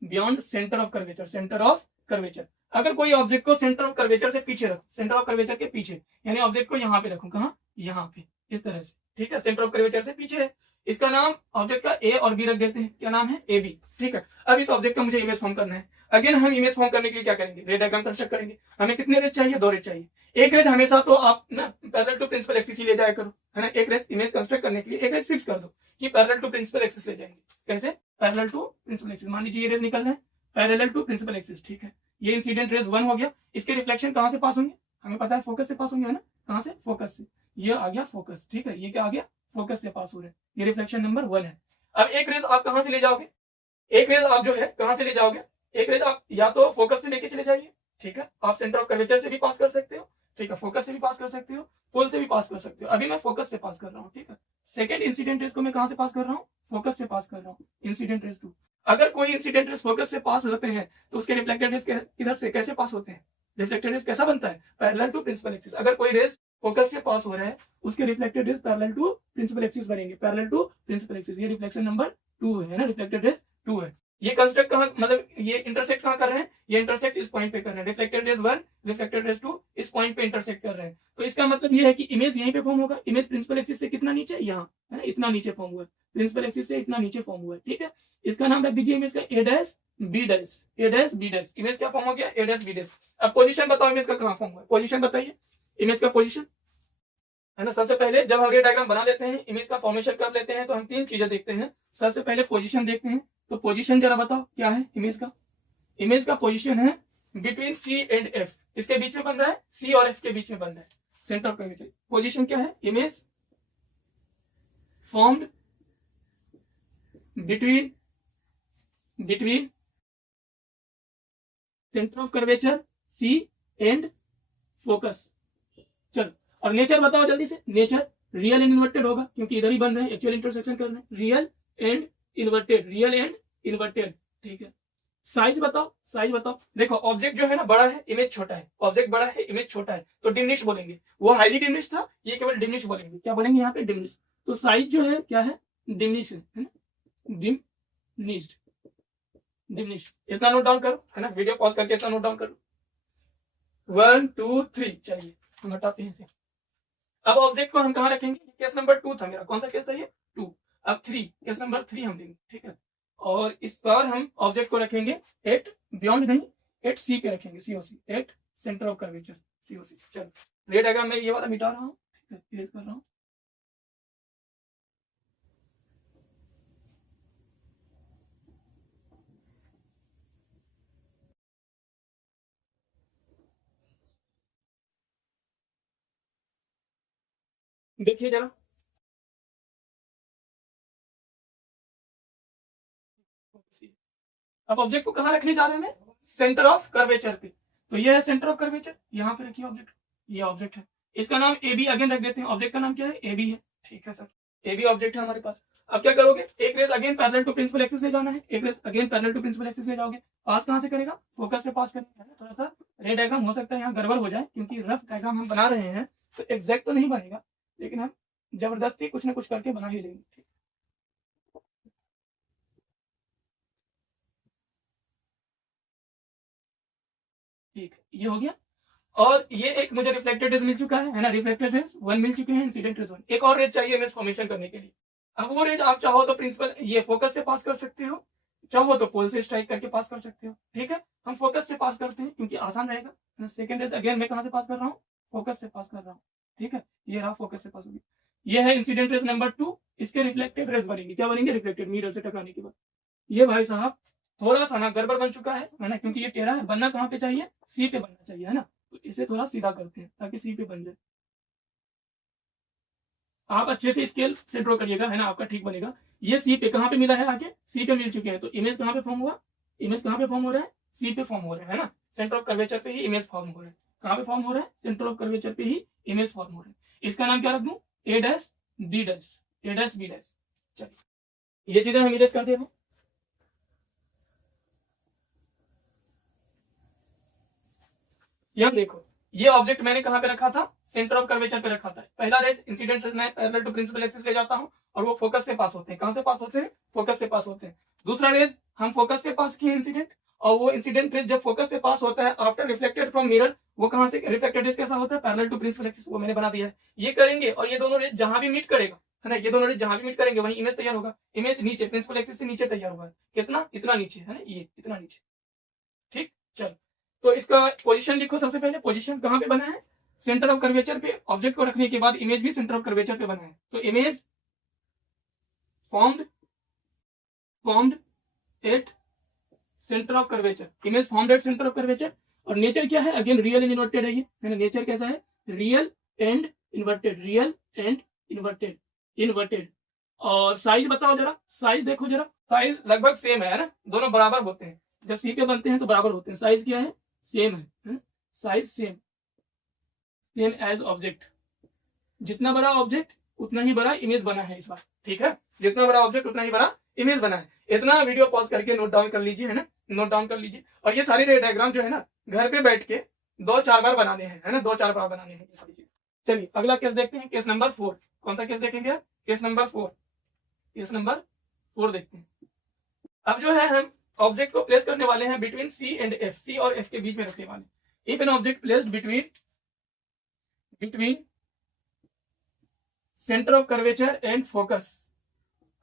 beyond centre of curvature, centre of curvature. अगर कोई ऑब्जेक्ट को सेंटर ऑफ कर्वेचर से पीछे रखो, सेंटर ऑफ कर्वेचर के पीछे, यानी ऑब्जेक्ट को यहां पे रखूं, कहां? यहां पे, इस तरह से। ठीक है, सेंटर ऑफ कर्वेचर से पीछे है। इसका नाम ऑब्जेक्ट का ए और बी रख देते हैं। क्या नाम है? A B. ठीक है, अब इस ऑब्जेक्ट का मुझे इमेज फॉर्म करना है। अगेन हम इमेज फॉर्म करने के लिए क्या करेंगे? रे डायग्राम कंस्ट्रक्ट करेंगे। हमें कितने रेज चाहिए? 2 रेज चाहिए। एक रेज हमेशा तो आप ना पैरेलल टू प्रिंसिपल एक्सिस ही ले जाया करो, है ना। एक रेज इमेज कंस्ट्रक्ट करने के लिए एक रेज फिक्स कर दो कि पैरेलल टू प्रिंसिपल एक्सिस ले जाएंगे। कैसे? Parallel to principal axis. मान लीजिए ये रेज निकल रहे हैं पैरेलल टू प्रिंसिपल एक्सिस। ठीक है, ये इंसिडेंट रेज 1 हो गया। इसके रिफ्लेक्शन कहां से पास होंगे? हमें पता है फोकस से पास होंगे, है ना। कहां से? फोकस से। ये आ गया फोकस। ठीक है, ये क्या आ गया? फोकस से पास हो रहे हैं। ये रिफ्लेक्शन नंबर 1 है। अब एक रेज आप कहां से ले जाओगे? एक रेज आप जो है कहां से ले जाओगे? एक रेज आप या तो फोकस से लेके चले जाइए। ठीक है, आप सेंटर ऑफ कर्वेचर से भी पास कर सकते हो। ठीक है, फोकस से भी पास कर सकते हो, पोल से भी पास कर सकते हो। अभी मैं फोकस से पास कर रहा हूँ। ठीक है, सेकंड इंसिडेंट रेज को मैं कहां से पास कर रहा हूँ? फोकस से पास कर रहा हूँ। Incident raise 2। अगर कोई इंसिडेंट रेज फोकस से पास होते हैं तो उसके रिफ्लेक्टेड रेज किधर से कैसे पास होते हैं? रिफ्लेक्टेड रेज कैसा बनता है? Parallel to principal axis. अगर कोई रेज फोकस से पास हो रहा है उसके reflected rays parallel to principal axis बनेंगे, पैरेलल टू प्रिंसिपल एक्सिस। ये रिफ्लेक्शन नंबर 2 है ना, रिफ्लेक्टेड रेज 2 है। ये कंस्ट्रक्ट कहां, मतलब ये इंटरसेक्ट कहां कर रहे हैं? ये इंटरसेक्ट इस पॉइंट पे कर रहे हैं। रिफ्लेक्टेड रेज 1, रिफ्लेक्टेड रेज 2 इस पॉइंट पे इंटरसेक्ट कर रहे हैं। तो इसका मतलब ये है कि इमेज यहीं पे फॉर्म होगा। इमेज प्रिंसिपल एक्सिस से कितना नीचे? यहाँ, है ना, इतना नीचे फॉर्म हुआ है। प्रिंसिपल एक्सिस से इतना नीचे फॉर्म हुआ है। ठीक है, इसका नाम रख दीजिए इमेज का ए डैश बी डैश, ए डैश बी डैश। इमेज क्या फॉर्म हो गया? ए डैश बी डैश। अब पोजीशन बताओ इमेज का कहां फॉर्म हुआ है? पोजीशन बताइए, इमेज का पोजीशन। है ना। सबसे पहले जब हम रे डायग्राम बना लेते हैं, इमेज का फॉर्मेशन कर लेते हैं, तो हम तीन चीजें देखते हैं। सबसे पहले पोजीशन देखते हैं। तो पोजीशन जरा बताओ क्या है इमेज का। इमेज का पोजीशन है बिटवीन सी एंड एफ, इसके बीच में बन रहा है, सी और एफ के बीच में बन रहा है, सेंटर ऑफ कर्वेचर। पोजीशन क्या है, image formed between centre of curvature C and focus. चल, और नेचर बताओ जल्दी से। नेचर रियल एंड इन्वर्टेड होगा, क्योंकि इधर ही बन रहे हैं, एक्चुअल इंटरसेक्शन कर रहे हैं। रियल एंड इन्वर्टेड, ठीक है। साइज बताओ, साइज बताओ। देखो ऑब्जेक्ट जो है ना बड़ा है, इमेज छोटा है, ऑब्जेक्ट बड़ा है, इमेज छोटा है, तो डिमिनिश बोलेंगे। वो हाईली डिमिनिश था, ये केवल डिमिनिश बोलेंगे। क्या बोलेंगे यहाँ पे, डिमिनिश। तो साइज जो है क्या है, डिमिनिश है ना, डिमिनिश। इतना नोट डाउन करो, है ना, वीडियो पॉज करके इतना नोट डाउन करो। 1 2 3, चलिए हम हटाते हैं इसे। अब ऑब्जेक्ट को हम कहाँ रखेंगे, केस नंबर 2 था मेरा, कौन सा केस था ये, 2। अब 3, केस नंबर 3 हम लेंगे, ठीक है। और इस पर हम ऑब्जेक्ट को रखेंगे एट बियॉन्ड नहीं, एट सी पे रखेंगे, COC, at centre of curvature, COC. चलो रे डायग्राम में ये वाला मिटा रहा हूँ, ठीक है, इरेज कर रहा हूँ। देखिए जरा, अब ऑब्जेक्ट को कहाँ रखने जा रहे हैं हमें, सेंटर ऑफ कर्वेचर पे। तो ये है सेंटर ऑफ कर्वेचर, यहाँ पे रखिए ऑब्जेक्ट, ये ऑब्जेक्ट है, इसका नाम ए बी अगेन रख देते हैं। ऑब्जेक्ट का नाम क्या है, ए बी है, ठीक है सर, ए बी ऑब्जेक्ट है हमारे पास। अब क्या करोगे, एक rays again parallel to principal axis ले जाना है, एक rays again parallel to principal axis ले जाओगे। पास कहाँ से करेगा, फोकस से पास करेगा, है ना। थोड़ा सा रे डायग्राम हो सकता है यहाँ गड़बड़ हो जाए, क्योंकि रफ डायग्राम हम बना रहे हैं, तो एग्जैक्ट तो नहीं बनेगा, लेकिन हम जबरदस्ती कुछ ना कुछ करके बना ही लेंगे, ठीक। ठीक, ये हो गया। और ये एक मुझे रिफ्लेक्टेड रेज मिल चुका है ना, रिफ्लेक्टेड रेज 1 मिल चुके हैं, इंसिडेंट रेज 1। एक और रेज चाहिए इमेज फॉर्मेशन करने के लिए। अब वो रेज आप चाहो तो प्रिंसिपल ये फोकस से पास कर सकते हो, चाहो तो पोल से स्ट्राइक करके पास कर सकते हो, ठीक है। हम फोकस से पास करते हैं क्योंकि आसान रहेगा। सेकंड रेज अगेन मैं कहां से पास कर रहा हूँ, फोकस से पास कर रहा हूँ, ठीक है। ये रहा फोकस से पास होगी। ये है इंसिडेंट रेज नंबर 2, इसके रिफ्लेक्टेड रेज बनेंगे, क्या बनेंगे, रिफ्लेक्टेड, मिरर से टकराने के बाद। ये भाई साहब थोड़ा सा ना गड़बड़ बन चुका है ना, क्योंकि ये टेढ़ा है, बनना कहाँ पे चाहिए, सी पे बनना चाहिए, है ना। तो इसे थोड़ा सीधा करते हैं ताकि सी पे बन जाए। आप अच्छे से स्केल से ड्रॉ करिएगा, है ना, आपका ठीक बनेगा। ये सी पे कहाँ पे मिला है, आगे सी पे मिल चुके हैं, तो इमेज कहाँ पे फॉर्म हुआ, इमेज कहाँ पे फॉर्म हो रहा है, सी पे फॉर्म हो रहा है ना। सेंटर ऑफ कर्वेचर पे ही इमेज फॉर्म हो रहा है। कहाँ पे फॉर्म हो रहा है, सेंटर ऑफ कर्वेचर पे ही इमेज फॉर्म हो रहा है। इसका नाम क्या रख दूं, ए डैश बी डैश, ए डैश बी डैश। चलिए ये चीजें हम इरेज कर दे रहे हैं। यह देखो, ये ऑब्जेक्ट मैंने कहां पे रखा था, सेंटर ऑफ कर्वेचर पे रखा था। पहला रेज इंसिडेंट रेज मैं पैरेलल टू प्रिंसिपल एक्सिस ले जाता हूं, और वो फोकस से पास होते हैं। कहां से पास होते हैं, फोकस से पास होते हैं। दूसरा रेज हम फोकस से पास किए इंसिडेंट, और वो इंसिडेंट रेज जब फोकस से पास होता है आफ्टर रिफ्लेक्टेड फ्रॉम मिरर, वो कहां से रिफ्लेक्टेड रेज कैसा होता है, पैरेलल टू प्रिंसिपल एक्सिस, वो मैंने बना दिया है। ये करेंगे और ये दोनों रेज जहां भी मीट करेगा, है ना, ये दोनों रेज जहां भी मीट करेंगे वहीं इमेज तैयार होगा। इमेज नीचे प्रिंसिपल एक्सिस से नीचे तैयार होगा, कितना, इतना नीचे, है ना, ये इतना नीचे, ठीक। चल, तो इसका पोजीशन लिखो। सबसे पहले पोजीशन कहां पे बना है, सेंटर ऑफ कर्वेचर पे। ऑब्जेक्ट को रखने के बाद इमेज भी सेंटर ऑफ कर्वेचर पे बना है, तो image formed at centre of curvature, image formed at centre of curvature. और नेचर क्या है, अगेन रियल एंड इन्वर्टेड है ये, है ना। नेचर कैसा है, real and inverted, real and inverted. और साइज बताओ जरा, साइज देखो जरा, साइज लगभग सेम है ना, दोनों बराबर होते हैं। जब सी पे बनते हैं तो बराबर होते हैं। साइज क्या है, सेम है, साइज सेम एज ऑब्जेक्ट। जितना बड़ा ऑब्जेक्ट उतना ही बड़ा इमेज बना है इस बार, ठीक है। जितना बड़ा ऑब्जेक्ट उतना ही बड़ा इमेज बना है। इतना वीडियो पॉज करके नोट डाउन कर लीजिए, है ना, नोट डाउन कर लीजिए। और ये सारे रे डायग्राम जो है ना, घर पे बैठ के 2-4 बार बनाने हैं, है ना, 2-4 बार बनाने हैं ये सारी चीजें। चलिए अगला केस देखते हैं, केस नंबर 4। कौन सा केस देखेंगे, केस नंबर 4, केस नंबर 4 देखते हैं। अब जो है हम ऑब्जेक्ट को प्लेस करने वाले हैं बिटवीन सी एंड एफ, सी और एफ के बीच में रखने वाले। If an object placed between centre of curvature and focus,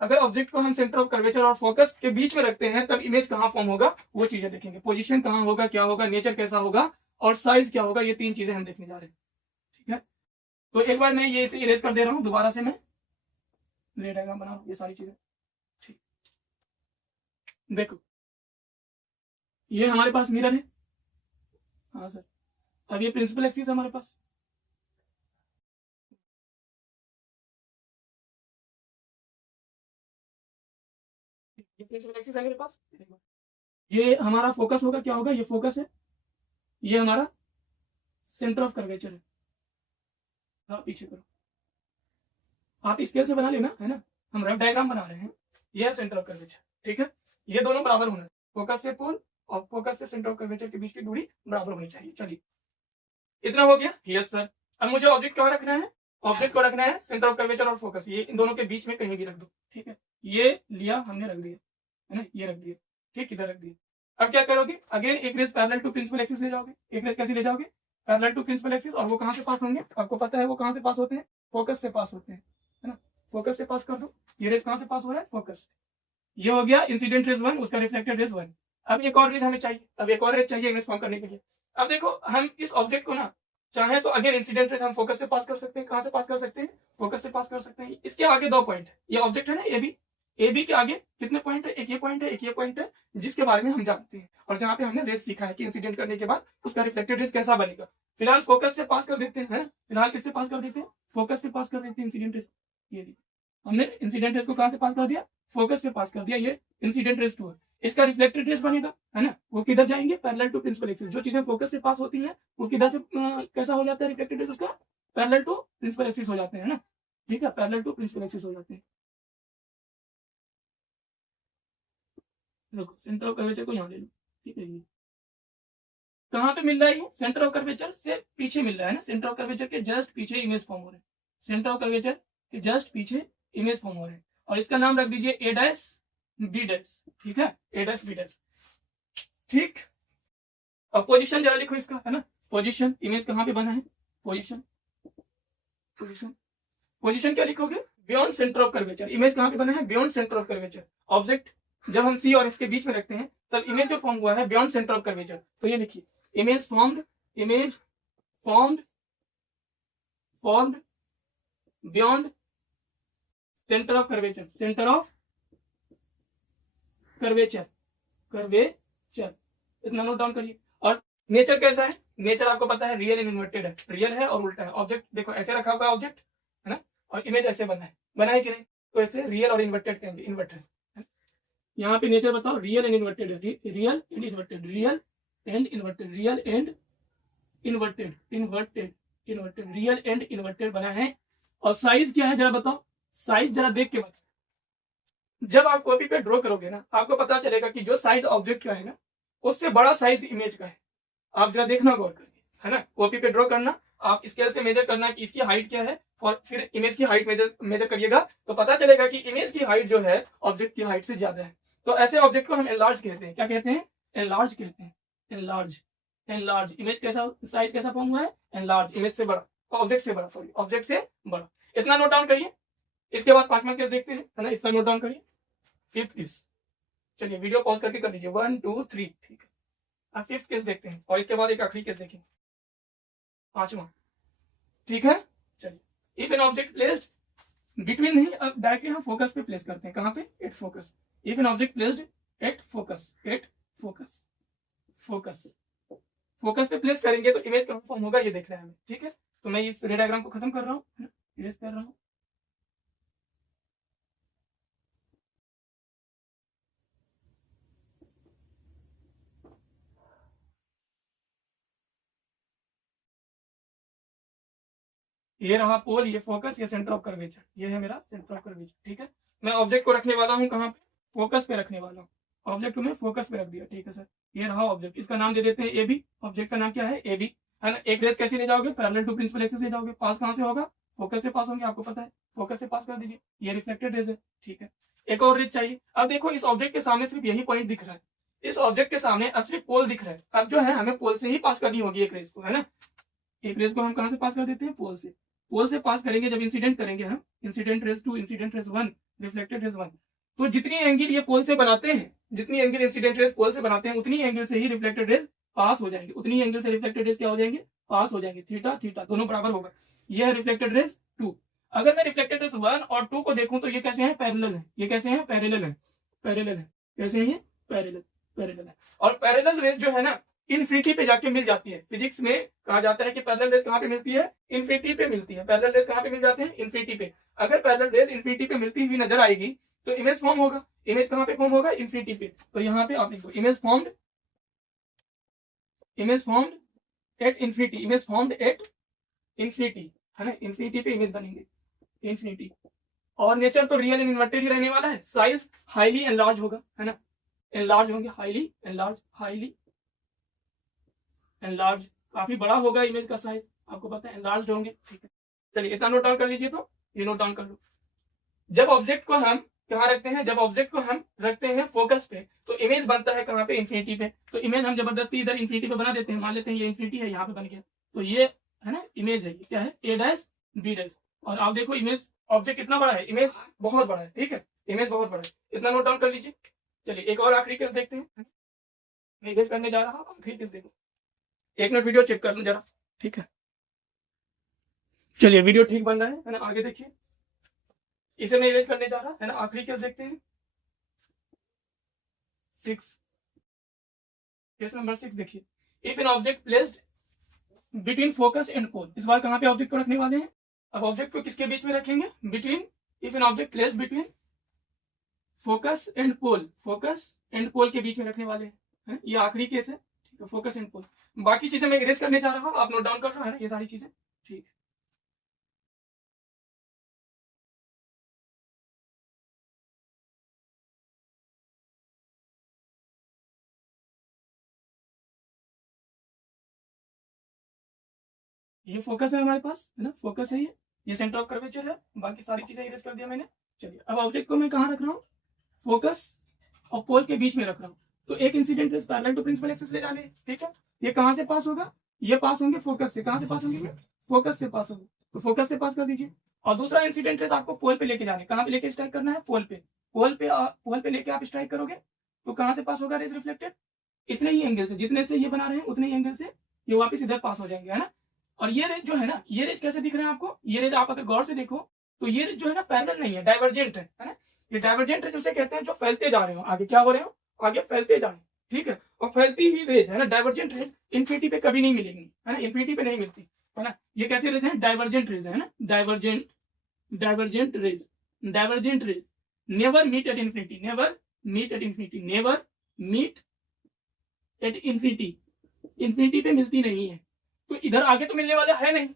अगर ऑब्जेक्ट को हम सेंटर ऑफ कर्वेचर और फोकस के बीच में रखते हैं तब इमेज कहां फॉर्म होगा, वो चीजें देखेंगे। पोजीशन कहां होगा, क्या होगा, नेचर कैसा होगा, और साइज क्या होगा, ये 3 चीजें हम देखने जा रहे हैं, ठीक है। तो एक बार मैं ये इसे इरेज कर दे रहा हूँ, दोबारा से मैं रे डायग्राम बना रहा हूँ, ये सारी चीजें ठीक। देखो ये हमारे पास मिरर है, हाँ सर। अब ये प्रिंसिपल एक्सिस हमारे पास, ये प्रिंसिपल एक्सिस है मेरे पास। ये हमारा फोकस होगा, क्या होगा, ये फोकस है, ये हमारा सेंटर ऑफ कर्वेचर है। हाँ पीछे करो, आप स्केल से बना लेना, है ना, हम रफ डायग्राम बना रहे हैं। ये है सेंटर ऑफ कर्वेचर, ठीक है। ये दोनों बराबर होना है, फोकस से पोल और फोकस से सेंटर ऑफ कर्वेचर के बीच की दूरी बराबर होनी चाहिए। चलिए इतना हो गया, यस सर। अब मुझे ऑब्जेक्ट कहाँ रखना है, ऑब्जेक्ट को रखना है सेंटर ऑफ कर्वेचर और फोकस, ये इन दोनों के बीच में कहीं भी रख दो, ठीक है। ये लिया हमने, रख दिया, है ना, ये रख दिया, ठीक, इधर रख दिया। अब क्या करोगे, अगेन एक rays parallel to principal axis ले जाओगे। एक रेस कैसे ले जाओगे, पैरेलल टू प्रिंसिपल एक्सिस, और वो कहाँ से पास होंगे, आपको पता है वो कहाँ से पास होते हैं, फोकस से पास होते हैं, है ना। फोकस से पास कर दो, ये रेस कहाँ से पास हो रहा है, फोकस से। ये हो गया इंसिडेंट रेस 1, उसका रिफ्लेक्टेड रेस 1। अब एक और रेस हमें चाहिए, अब एक और रेस चाहिए इमेज फॉर्म करने के लिए। अब देखो हम इस ऑब्जेक्ट को ना चाहे तो अगेन इंसिडेंट रेस हम फोकस से पास कर सकते हैं। कहां से पास कर सकते हैं, फोकस से पास कर सकते हैं। इसके आगे 2 पॉइंट है, ये ऑब्जेक्ट है ना ए बी के आगे कितने पॉइंट है, एक ये पॉइंट है, एक ये पॉइंट है, जिसके बारे में हम जानते हैं और जहां पे हमने रेस सीखा है कि इंसिडेंट करने के बाद उसका रिफ्लेक्टेड रेस कैसा बनेगा। फिलहाल फोकस से पास कर देते हैं, है ना, फिलहाल किससे पास कर देते हैं, फोकस से पास कर देते हैं इंसिडेंट रेस। ये हमने इंसिडेंट रेस को कहां से पास कर दिया, फोकस से पास कर दिया। ये इंसिडेंट रेस 2 है, इसका रिफ्लेक्टेड रेस बनेगा, है ना, वो किधर जाएंगे, पैरेलल टू प्रिंसिपल एक्सिस। जो चीजें फोकस से पास होती है वो किधर से कैसा हो जाता है, रिफ्लेक्टेड रेस उसका पैरेलल टू प्रिंसिपल एक्सिस हो जाते हैं, ना, ठीक है, पैरेलल टू प्रिंसिपल एक्सिस हो जाते हैं। देखो सेंटर ऑफ कर्वेचर को यहाँ ले लो, ठीक है। ये कहाँ पे मिल रहा है, ये सेंटर ऑफ कर्वेचर से पीछे मिल रहा है ना, सेंटर ऑफ कर्वेचर के जस्ट पीछे इमेज फॉर्म हो रहे हैं, सेंटर ऑफ कर्वेचर के जस्ट पीछे इमेज फॉर्म हो रहे हैं। और इसका नाम रख दीजिए ए डैश बी डैश, ठीक है, ए डैश बी डैश, ठीक। अब पोजीशन जरा लिखो इसका, है ना, पोजीशन, इमेज कहाँ पे बना है, पोजीशन, पोजीशन, पोजीशन क्या लिखोगे, beyond centre of curvature. Image कहाँ पे बना है, beyond centre of curvature. Object जब हम सी और एफ के बीच में रखते हैं तब इमेज जो फॉर्म हुआ है बियॉन्ड सेंटर ऑफ कर्वेचर। तो ये लिखिए image formed, image formed, formed beyond centre of curvature, centre of curvature, curvature, इतना नोट डाउन करिए। और नेचर कैसा है, नेचर आपको पता है रियल एंड इन्वर्टेड है, रियल है और उल्टा है। ऑब्जेक्ट देखो ऐसे रखा हुआ ऑब्जेक्ट, है ना, और इमेज ऐसे बना है कि नहीं, तो ऐसे रियल और इन्वर्टेड कहेंगे, इन्वर्टेड। यहाँ पे नेचर बताओ, रियल एंड इन्वर्टेड है, real and inverted, real and inverted, real and inverted, inverted, inverted, real and inverted बना है। और साइज क्या है जरा बताओ, साइज जरा देख के बता। जब आप कॉपी पे ड्रॉ करोगे ना आपको पता चलेगा कि जो साइज ऑब्जेक्ट का है ना उससे बड़ा साइज इमेज का है। आप जरा देखना गौर करके, है ना, कॉपी पे ड्रॉ करना, आप स्केल से मेजर करना कि इसकी हाइट क्या है और फिर इमेज की हाइट मेजर करिएगा तो पता चलेगा कि इमेज की हाइट जो है ऑब्जेक्ट की हाइट से ज्यादा है। तो ऐसे ऑब्जेक्ट को हम एनलार्ज कहते हैं। क्या कहते हैं, एनलार्ज कहते हैं, एनलार्ज, एनलार्ज। इमेज कैसा, साइज कैसा फॉर्म हुआ है, एनलार्ज, इमेज से बड़ा, ऑब्जेक्ट से बड़ा, सॉरी ऑब्जेक्ट से बड़ा। इतना नोट डाउन करिए। इसके बाद 5वां केस देखते हैं, है ना, इतना नोट डाउन करिए। 5th केस, चलिए वीडियो पॉज करके कर लीजिए, 1 2 3, ठीक है। अब 5th केस देखते हैं और इसके बाद एक आखिरी केस देखेंगे, 5वां, ठीक है। चलिए, if an object placed between, नहीं, अब डायरेक्टली हम फोकस पे प्लेस करते हैं, कहां पे, at focus. If an object placed at focus, at focus, focus, focus पे प्लेस करेंगे तो इमेज कहां फॉर्म होगा ये देखना है हमें, ठीक है। तो मैं इस रे डायग्राम को खत्म कर रहा हूँ, इरेज कर रहा हूँ। ये रहा पोल, ये फोकस, ये सेंटर ऑफ कर्वेचर, ये है मेरा सेंटर ऑफ कर्वेचर, ठीक है। मैं ऑब्जेक्ट को रखने वाला हूँ कहाँ पे, फोकस पे रखने वाला हूँ। ऑब्जेक्ट को मैं फोकस पे रख दिया, ठीक है सर। ये रहा ऑब्जेक्ट, इसका नाम दे देते हैं ए बी। ऑब्जेक्ट का नाम क्या है, ए बी, है ना। एक रेस कैसे ले जाओगे, पैरेलल टू प्रिंसिपल एक्सिस ले जाओगे। पास कहाँ से होगा, फोकस से पास होंगे, आपको पता है, फोकस से पास कर दीजिए। ये रिफ्लेक्टेड रेस है, ठीक है। एक और रेस चाहिए। अब देखो इस ऑब्जेक्ट के सामने सिर्फ यही पॉइंट दिख रहा है, इस ऑब्जेक्ट के सामने अब सिर्फ पोल दिख रहा है। अब जो है हमें पोल से ही पास करनी होगी एक रेस को, है ना। एक रेस को हम कहाँ से पास कर देते हैं, पोल से। पोल से पास करेंगे जब इंसिडेंट करेंगे हम, incident rays 2, incident rays 1, reflected rays 1। तो जितनी एंगल ये पोल से बनाते हैं, जितनी एंगल इंसिडेंट रेस पोल से बनाते हैं उतनी एंगल से ही रिफ्लेक्टेड रेस पास हो जाएंगे, उतनी एंगल से रिफ्लेक्टेड रेस क्या हो जाएंगे, पास हो जाएंगे। थीटा थीटा दोनों बराबर होगा। ये है रिफ्लेक्टेड रेज 2। अगर मैं रिफ्लेक्टेड रेज 1 और 2 को देखूं तो ये कैसे हैं, पैरेलल है। ये कैसे हैं, पैरेलल है, पैरेलल है। कैसे हैं ये, पैरेलल, पैरेलल है। और पैरेलल रेज जो है ना इन्फिनिटी पे जाके मिल जाती है। फिजिक्स में कहा जाता है कि पैरेलल रेज कहां पे मिलती है, इन्फिनिटी पे मिलती है। पैरेलल रेज कहां पे मिल जाते हैं, इन्फिनिटी पे। अगर पैरेलल रेज इन्फिनिटी पे मिलती हुई नजर आएगी तो इमेज फॉर्म होगा। इमेज कहां पे फॉर्म होगा, इन्फिनिटी पे। तो यहाँ पे आप लिखो image formed, image formed at infinity, image formed at infinity, है ना, इन्फिनिटी पे इमेज बनेंगे, इन्फिनिटी। और नेचर तो रियल एंड इन्वर्टेड ही रहने वाला है। साइज हाईली एनलार्ज होगा, है ना, एनलार्ज होंगे, हाईली एनलार्ज, हाईली एनलार्ज, काफी बड़ा होगा इमेज का साइज, आपको पता है एनलार्ज होंगे। ठीक है, चलिए इतना नोट डाउन कर लीजिए। तो ये नोट डाउन कर लो। जब ऑब्जेक्ट को हम कहाँ रखते हैं, जब ऑब्जेक्ट को हम रखते हैं फोकस पे तो इमेज बनता है कहाँ पे, इन्फिनिटी पे। तो इमेज हम जबरदस्ती इधर इन्फिनिटी पे बना देते हैं, मान लेते हैं ये इन्फिनिटी है, यहाँ पे बन गया। तो ये है ना इमेज है, ये क्या है, ए डैश बी डैश। और आप देखो इमेज, ऑब्जेक्ट कितना बड़ा है, इमेज बहुत बड़ा है। ठीक है, इमेज बहुत बड़ा है, इतना नोट डाउन कर लीजिए। चलिए एक और आखिरी केस देखते हैं। मैं इमेज करने जा रहा हूँ, आखिरी केस देखो। 1 मिनट वीडियो चेक कर लो जरा। ठीक है, चलिए वीडियो ठीक बन रहा है ना, आगे देखिए। इसे मैं इरेज करने जा रहा है ना, आखिरी केस देखते हैं। 6, केस नंबर 6 देखिए। If an object placed between focus and pole, इस बार कहां पे ऑब्जेक्ट को रखने वाले हैं। अब ऑब्जेक्ट को किसके बीच में रखेंगे, between, if an object placed between focus and pole, focus and pole के बीच में रखने वाले हैं। ये आखिरी केस है। ठीक है, फोकस एंड पोल। बाकी चीजें मैं इरेज करने जा रहा हूं, आप नोट डाउन कर रहे हैं ये सारी चीजें। ठीक, ये फोकस है हमारे पास, है ना, फोकस है ये सेंटर ऑफ कर्वेचर है। बाकी सारी चीजें इरेज कर दिया मैंने। चलिए अब ऑब्जेक्ट को मैं कहाँ रख रहा हूँ, फोकस और पोल के बीच में रख रहा हूँ। तो एक incident rays parallel to principal axis ले जाने। ठीक है, ये कहाँ से पास होगा, ये पास होंगे फोकस से। कहाँ से पास होंगे, फोकस से पास होंगे। तो फोकस से पास कर दीजिए। और दूसरा इंसिडेंट रेज आपको पोल पे लेके जाने, कहाँ पे लेके स्ट्राइक करना है, पोल पे। पोल पे लेके आप स्ट्राइक करोगे तो कहाँ से पास होगा रेज रिफ्लेक्टेड, इतने ही एंगल से, जितने से ये बना रहे हैं उतने ही एंगल से ये वापस इधर पास हो जाएंगे, है ना। और ये रेज जो है ना, ये रेज कैसे दिख रहे हैं आपको, ये रेज आप अगर गौर से देखो तो ये रेज जो है ना पैरेलल नहीं है, डाइवर्जेंट है ना। ये डाइवर्जेंट रेज उसे कहते हैं जो फैलते जा रहे हो, आगे क्या हो रहे हो, आगे फैलते जा रहे हैं। ठीक है, और फैलती हुई रेज है ना, डाइवर्जेंट रेज इन्फिनिटी पे कभी नहीं मिलेंगी, है ना, इन्फिनिटी पे नहीं मिलती, है ना। ये कैसे रेज है, डाइवर्जेंट रेज है ना, divergent, divergent rays, divergent rays never meet at infinity, never meet at infinity, never meet at infinity, infinity पे मिलती नहीं है। तो इधर आगे तो मिलने वाला है नहीं,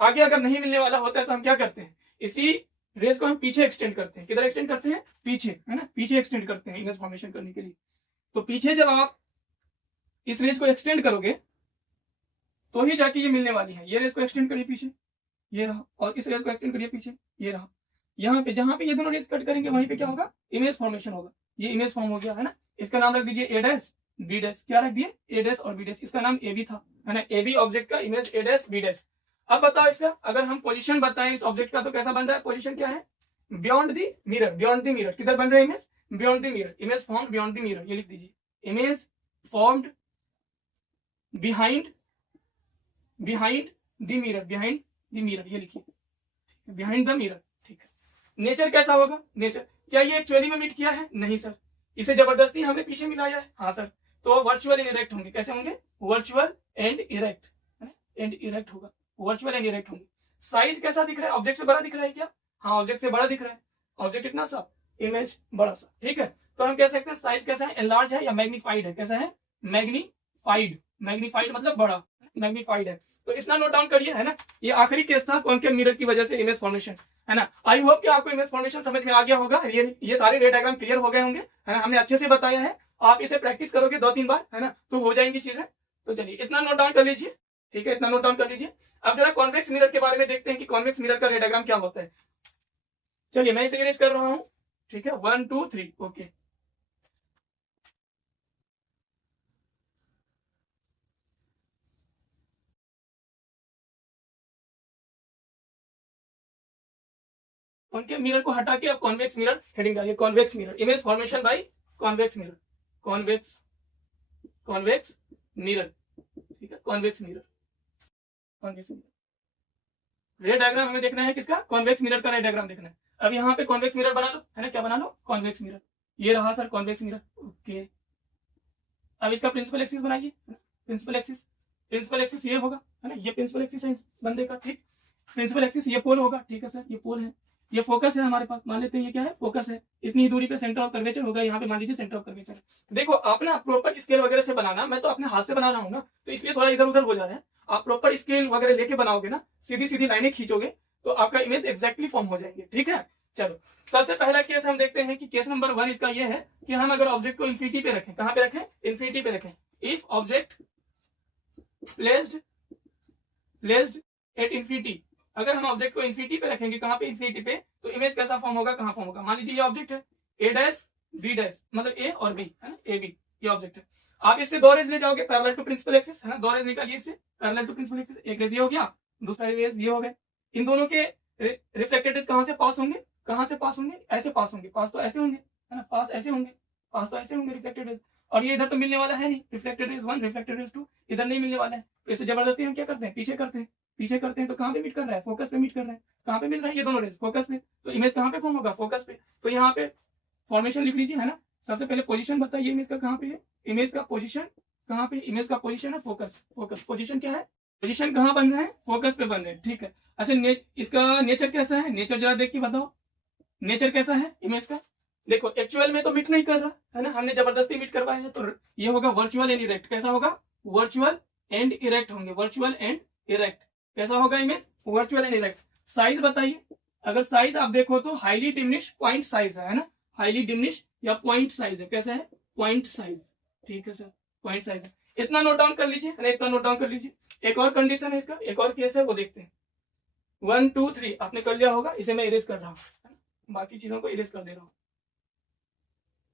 आगे अगर नहीं मिलने वाला होता है तो हम क्या करते हैं, इसी रेज को हम पीछे एक्सटेंड करते हैं। किधर एक्सटेंड करते हैं, पीछे, है ना, पीछे एक्सटेंड करते हैं इमेज फॉर्मेशन करने के लिए। तो पीछे जब आप इस रेज को एक्सटेंड करोगे तो ही जाके ये मिलने वाली है। ये रेज को एक्सटेंड करिए पीछे, ये रहा, और इस रेज को एक्सटेंड करिए पीछे, ये रहा। यहाँ पे जहां पे ये दोनों रेज कट करेंगे वहीं पे क्या होगा, इमेज फॉर्मेशन होगा। ये इमेज फॉर्म हो गया, है ना। इसका नाम रख दीजिए ए डैश बी डैश। क्या रख दिए, ए डैश और बी डैश। इसका नाम ए बी था, है ना, ए बी ऑब्जेक्ट का image A dash B dash. अब बताओ इसका अगर हम पोजीशन बताएं इस ऑब्जेक्ट का तो कैसा बन रहा है, पोजीशन क्या है, beyond the mirror, beyond the mirror. किधर बन रहा है image, beyond the mirror, image form beyond the mirror. ये लिख दीजिए, image formed behind, behind the mirror, behind the mirror, ये लिखिए, बिहाइंड द मिरर। ठीक है, नेचर कैसा होगा, नेचर क्या ये एक्चुअली में मीट किया है, नहीं सर, इसे जबरदस्ती हमने पीछे मिलाया है, हाँ सर। तो वर्चुअल एंड इरेक्ट होंगे, कैसे होंगे, वर्चुअल एंड इरेक्ट, है ना, एंड इरेक्ट होगा, वर्चुअल एंड इरेक्ट होंगे। साइज कैसा दिख रहा है, ऑब्जेक्ट से बड़ा दिख रहा है क्या, हाँ ऑब्जेक्ट से बड़ा दिख रहा है, ऑब्जेक्ट इतना सा, इमेज बड़ा सा। ठीक है, तो हम कह सकते हैं साइज कैसा है, एनलार्ज है या मैग्नीफाइड है, कैसा है, मैग्नीफाइड, मैग्नीफाइड मतलब बड़ा, मैग्नीफाइड है। तो इतना नोट डाउन करिए, है ना। ये आखिरी केस था कॉन्केव मिरर की वजह से इमेज फॉर्मेशन, है ना। आई होप कि आपको इमेज फॉर्मेशन समझ में आ गया होगा, ये सारे रे डायग्राम क्लियर हो गए होंगे, है ना। हमने अच्छे से बताया है, आप इसे प्रैक्टिस करोगे 2-3 बार, है ना, तो हो जाएंगी चीजें। तो चलिए इतना नोट डाउन कर लीजिए, ठीक है, इतना नोट डाउन कर लीजिए। अब जरा कॉन्वेक्स मिरर के बारे में देखते हैं कि कॉन्वेक्स मिरर का रे डायग्राम क्या होता है। चलिए मैं इसे इरेज कर रहा हूं, ठीक है, 1 2 3 ओके। उनके मिरर को हटा के अब कॉन्वेक्स मिरर हेडिंग डालिए, convex mirror, image formation by convex mirror, convex, convex mirror, ठीक है, कॉन्वेक्स मिरर, कॉन्वेक्स मिरर। रे डायग्राम हमें देखना है किसका, कॉन्वेक्स मिरर का रे डायग्राम देखना है। अब यहाँ पे कॉन्वेक्स मिरर बना लो, है ना, क्या बना लो, कॉन्वेक्स मिरर। ये रहा सर कॉन्वेक्स मिरर, ओके। अब इसका प्रिंसिपल एक्सिस बनाइए, प्रिंसिपल एक्सिस ये होगा, है ना, ये प्रिंसिपल एक्सिस है इस बंदे का, ठीक। प्रिंसिपल एक्सिस ये पोल होगा, ठीक है सर, ये पोल है। ये फोकस है हमारे पास, मान लेते हैं ये क्या है, फोकस है। इतनी ही दूरी पे सेंटर ऑफ कर्वेचर होगा, यहाँ पे मान लीजिए सेंटर ऑफ कर्वेचर। देखो आप ना प्रॉपर स्केल वगैरह से बनाना, मैं तो अपने हाथ से बना रहा हूँ ना, तो इसलिए थोड़ा इधर उधर हो जा रहा है। आप प्रॉपर स्केल वगैरह लेके बनाओगे ना, सीधी सीधी लाइनें खींचोगे तो आपका इमेज एक्जैक्टली फॉर्म हो जाएंगे, ठीक है। चलो सबसे पहला केस हम देखते हैं कि केस नंबर 1 इसका ये है कि हम अगर ऑब्जेक्ट को इन्फिनिटी पे रखें, कहां पे रखें, इन्फिनिटी पे रखें। If object placed at infinity, अगर हम ऑब्जेक्ट को इन्फिनिटी पे रखेंगे, कहां पे, इन्फिनिटी पे, तो इमेज कैसा फॉर्म होगा, कहां फॉर्म होगा। मान लीजिए ये ऑब्जेक्ट है ए डैश बी डैश, मतलब ए और बी, है ना, ए बी, ये ऑब्जेक्ट है। आप इससे दो रेज ले जाओगे पैरेलल टू प्रिंसिपल एक्सिस, है ना, दो रेज निकालिए इससे पैरेलल टू प्रिंसिपल एक्सिस। एक रेज ये हो गया, दूसरा रेज ये हो गया। इन दोनों के रिफ्लेक्टेड रेज कहां से पास होंगे, कहां से पास होंगे, ऐसे पास होंगे, पास तो ऐसे होंगे, है ना, पास ऐसे होंगे, पास तो ऐसे होंगे रिफ्लेक्टेड रेज। और ये इधर तो मिलने वाला है नहीं, रिफ्लेक्टेड रेज 1 रिफ्लेक्टेड रेज 2 इधर नहीं मिलने वाला है। तो इसे जबरदस्ती हम क्या करते हैं, पीछे करते हैं, पीछे करते हैं। तो कहां पे मीट कर रहा है, फोकस पे मीट कर रहा है। कहां पे मिल रहा है, ये दोनों रेज फोकस पे, तो इमेज कहां पे फॉर्म होगा, फोकस पे। तो यहाँ पे फॉर्मेशन लिख लीजिए, है ना। सबसे पहले पोजीशन बताइए इमेज का कहां पे है, इमेज का पोजीशन कहां पे, इमेज का पोजीशन है फोकस, फोकस पोजीशन क्या है, पोजीशन कहां बन रहा है, फोकस पे बन रहे हैं, ठीक है। अच्छा इसका नेचर कैसा है, नेचर जरा देख के बताओ, नेचर कैसा है इमेज का। देखो एक्चुअल में तो मीट नहीं कर रहा है ना, हमने जबरदस्ती मीट करवाया है, तो ये होगा वर्चुअल एंड इरेक्ट। कैसा होगा, वर्चुअल एंड इरेक्ट होंगे, वर्चुअल एंड इरेक्ट। कैसा होगा image, virtual and erect. Size बताइए, अगर साइज आप देखो तो हाईली डिमिनिश पॉइंट साइज है ना, हाईली डिमिनिश या पॉइंट साइज है। कैसा है, पॉइंट साइज, ठीक है सर, पॉइंट साइज है। इतना नोट डाउन कर लीजिए, इतना नोट डाउन कर लीजिए। एक और कंडीशन है इसका, एक और केस है वो देखते हैं। 1 2 3 आपने कर लिया होगा, इसे मैं इरेज कर रहा हूँ, बाकी चीजों को इरेज कर दे रहा हूँ।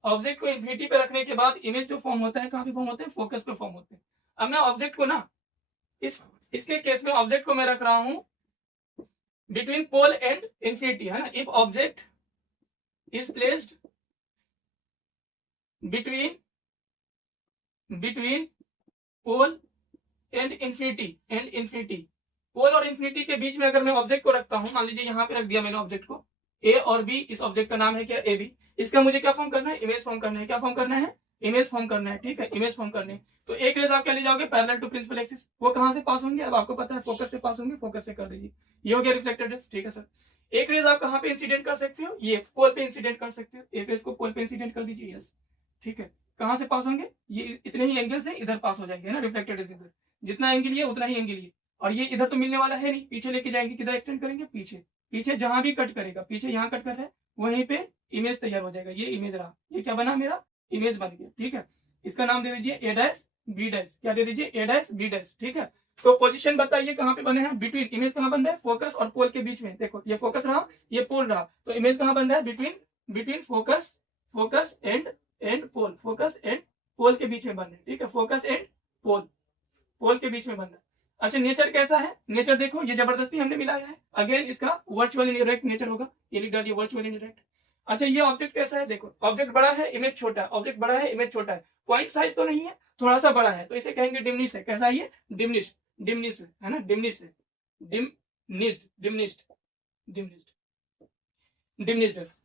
ऑब्जेक्ट को इन्फिनिटी पे रखने के बाद इमेज जो फॉर्म होता है, कहां पे फॉर्म होते हैं, फोकस पे फॉर्म होते हैं। अब मैं ऑब्जेक्ट को ना, इसके केस में ऑब्जेक्ट को मैं रख रहा हूं बिटवीन पोल एंड इन्फिनिटी, है ना। If object is placed between pole and infinity, pole और इन्फिनिटी के बीच में अगर मैं ऑब्जेक्ट को रखता हूं, मान लीजिए यहां पे रख दिया मैंने ऑब्जेक्ट को, ए और बी, इस ऑब्जेक्ट का नाम है क्या, ए बी। इसका मुझे क्या फॉर्म करना है, इमेज फॉर्म करना है। क्या फॉर्म करना है, इमेज फॉर्म करना है, ठीक है, इमेज फॉर्म करनी है। तो एक रेज आप क्या ले जाओगे, पैरेलल टू प्रिंसिपल एक्सिस। वो कहां से पास होंगे, अब आपको पता है फोकस से पास होंगे, फोकस से कर दीजिए। ये हो गया रिफ्लेक्टेड रेज, ठीक है सर। एक रेज आप कहां पे इंसिडेंट कर सकते हो, ये पोल पे इंसिडेंट कर सकते हो। एक रेज को पोल पे इंसिडेंट कर दीजिए, यस, ठीक है। कहां से पास होंगे, ये इतने ही एंगल से इधर पास हो जाएंगे, है ना, रिफ्लेक्टेड रेज इधर। जितना एंगल ये उतना ही एंगल ये, और ये इधर तो मिलने वाला है नहीं, पीछे लेके जाएंगे, किधर एक्सटेंड करेंगे, पीछे। पीछे जहां भी कट करेगा, पीछे यहाँ कट कर रहा है, वहीं पे इमेज तैयार हो जाएगा। ये इमेज रहा, ये क्या बना, मेरा इमेज बन गया, ठीक है। इसका नाम दे दीजिए ए डैश बी डैश, क्या दे दीजिए, ए डैश बी डैश, ठीक है। तो पोजीशन बताइए कहां पे बने हैं, बिटवीन, इमेज कहां बन रहा है, फोकस और पोल के बीच में। देखो ये फोकस रहा, ये पोल रहा, तो इमेज कहां बन रहा है, between focus and pole, focus and pole के बीच में बन रहा है, ठीक है, फोकस एंड पोल के बीच में बन रहा है। अच्छा नेचर कैसा है, नेचर देखो, ये जबरदस्ती हमने मिलाया है, अगेन इसका वर्चुअल एंड इरेक्ट नेचर होगा, ये लिख डालिए, वर्चुअल एंड इरेक्ट। अच्छा ये ऑब्जेक्ट कैसा है, देखो ऑब्जेक्ट बड़ा है, इमेज छोटा है, ऑब्जेक्ट बड़ा है, इमेज छोटा है, पॉइंट साइज तो नहीं है, थोड़ा सा बड़ा है, तो इसे कहेंगे डिमनिश है। कैसा है ये, डिमनिश है ना, डिमनिश्ड।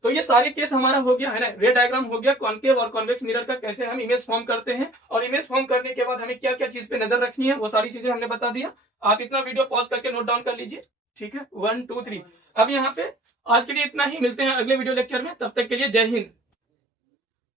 तो ये सारे केस हमारा हो गया, है ना। रे डायग्राम हो गया, कॉन्केव और कॉन्वेक्स मिरर का कैसे हम इमेज फॉर्म करते हैं, और इमेज फॉर्म करने के बाद हमें क्या क्या चीज पे नजर रखनी है, वो सारी चीजें हमने बता दिया। आप इतना वीडियो पॉज करके नोट डाउन कर लीजिए, ठीक है, 1 2 3। अब यहाँ पे आज के लिए इतना ही, मिलते हैं अगले वीडियो लेक्चर में, तब तक के लिए जय हिंद।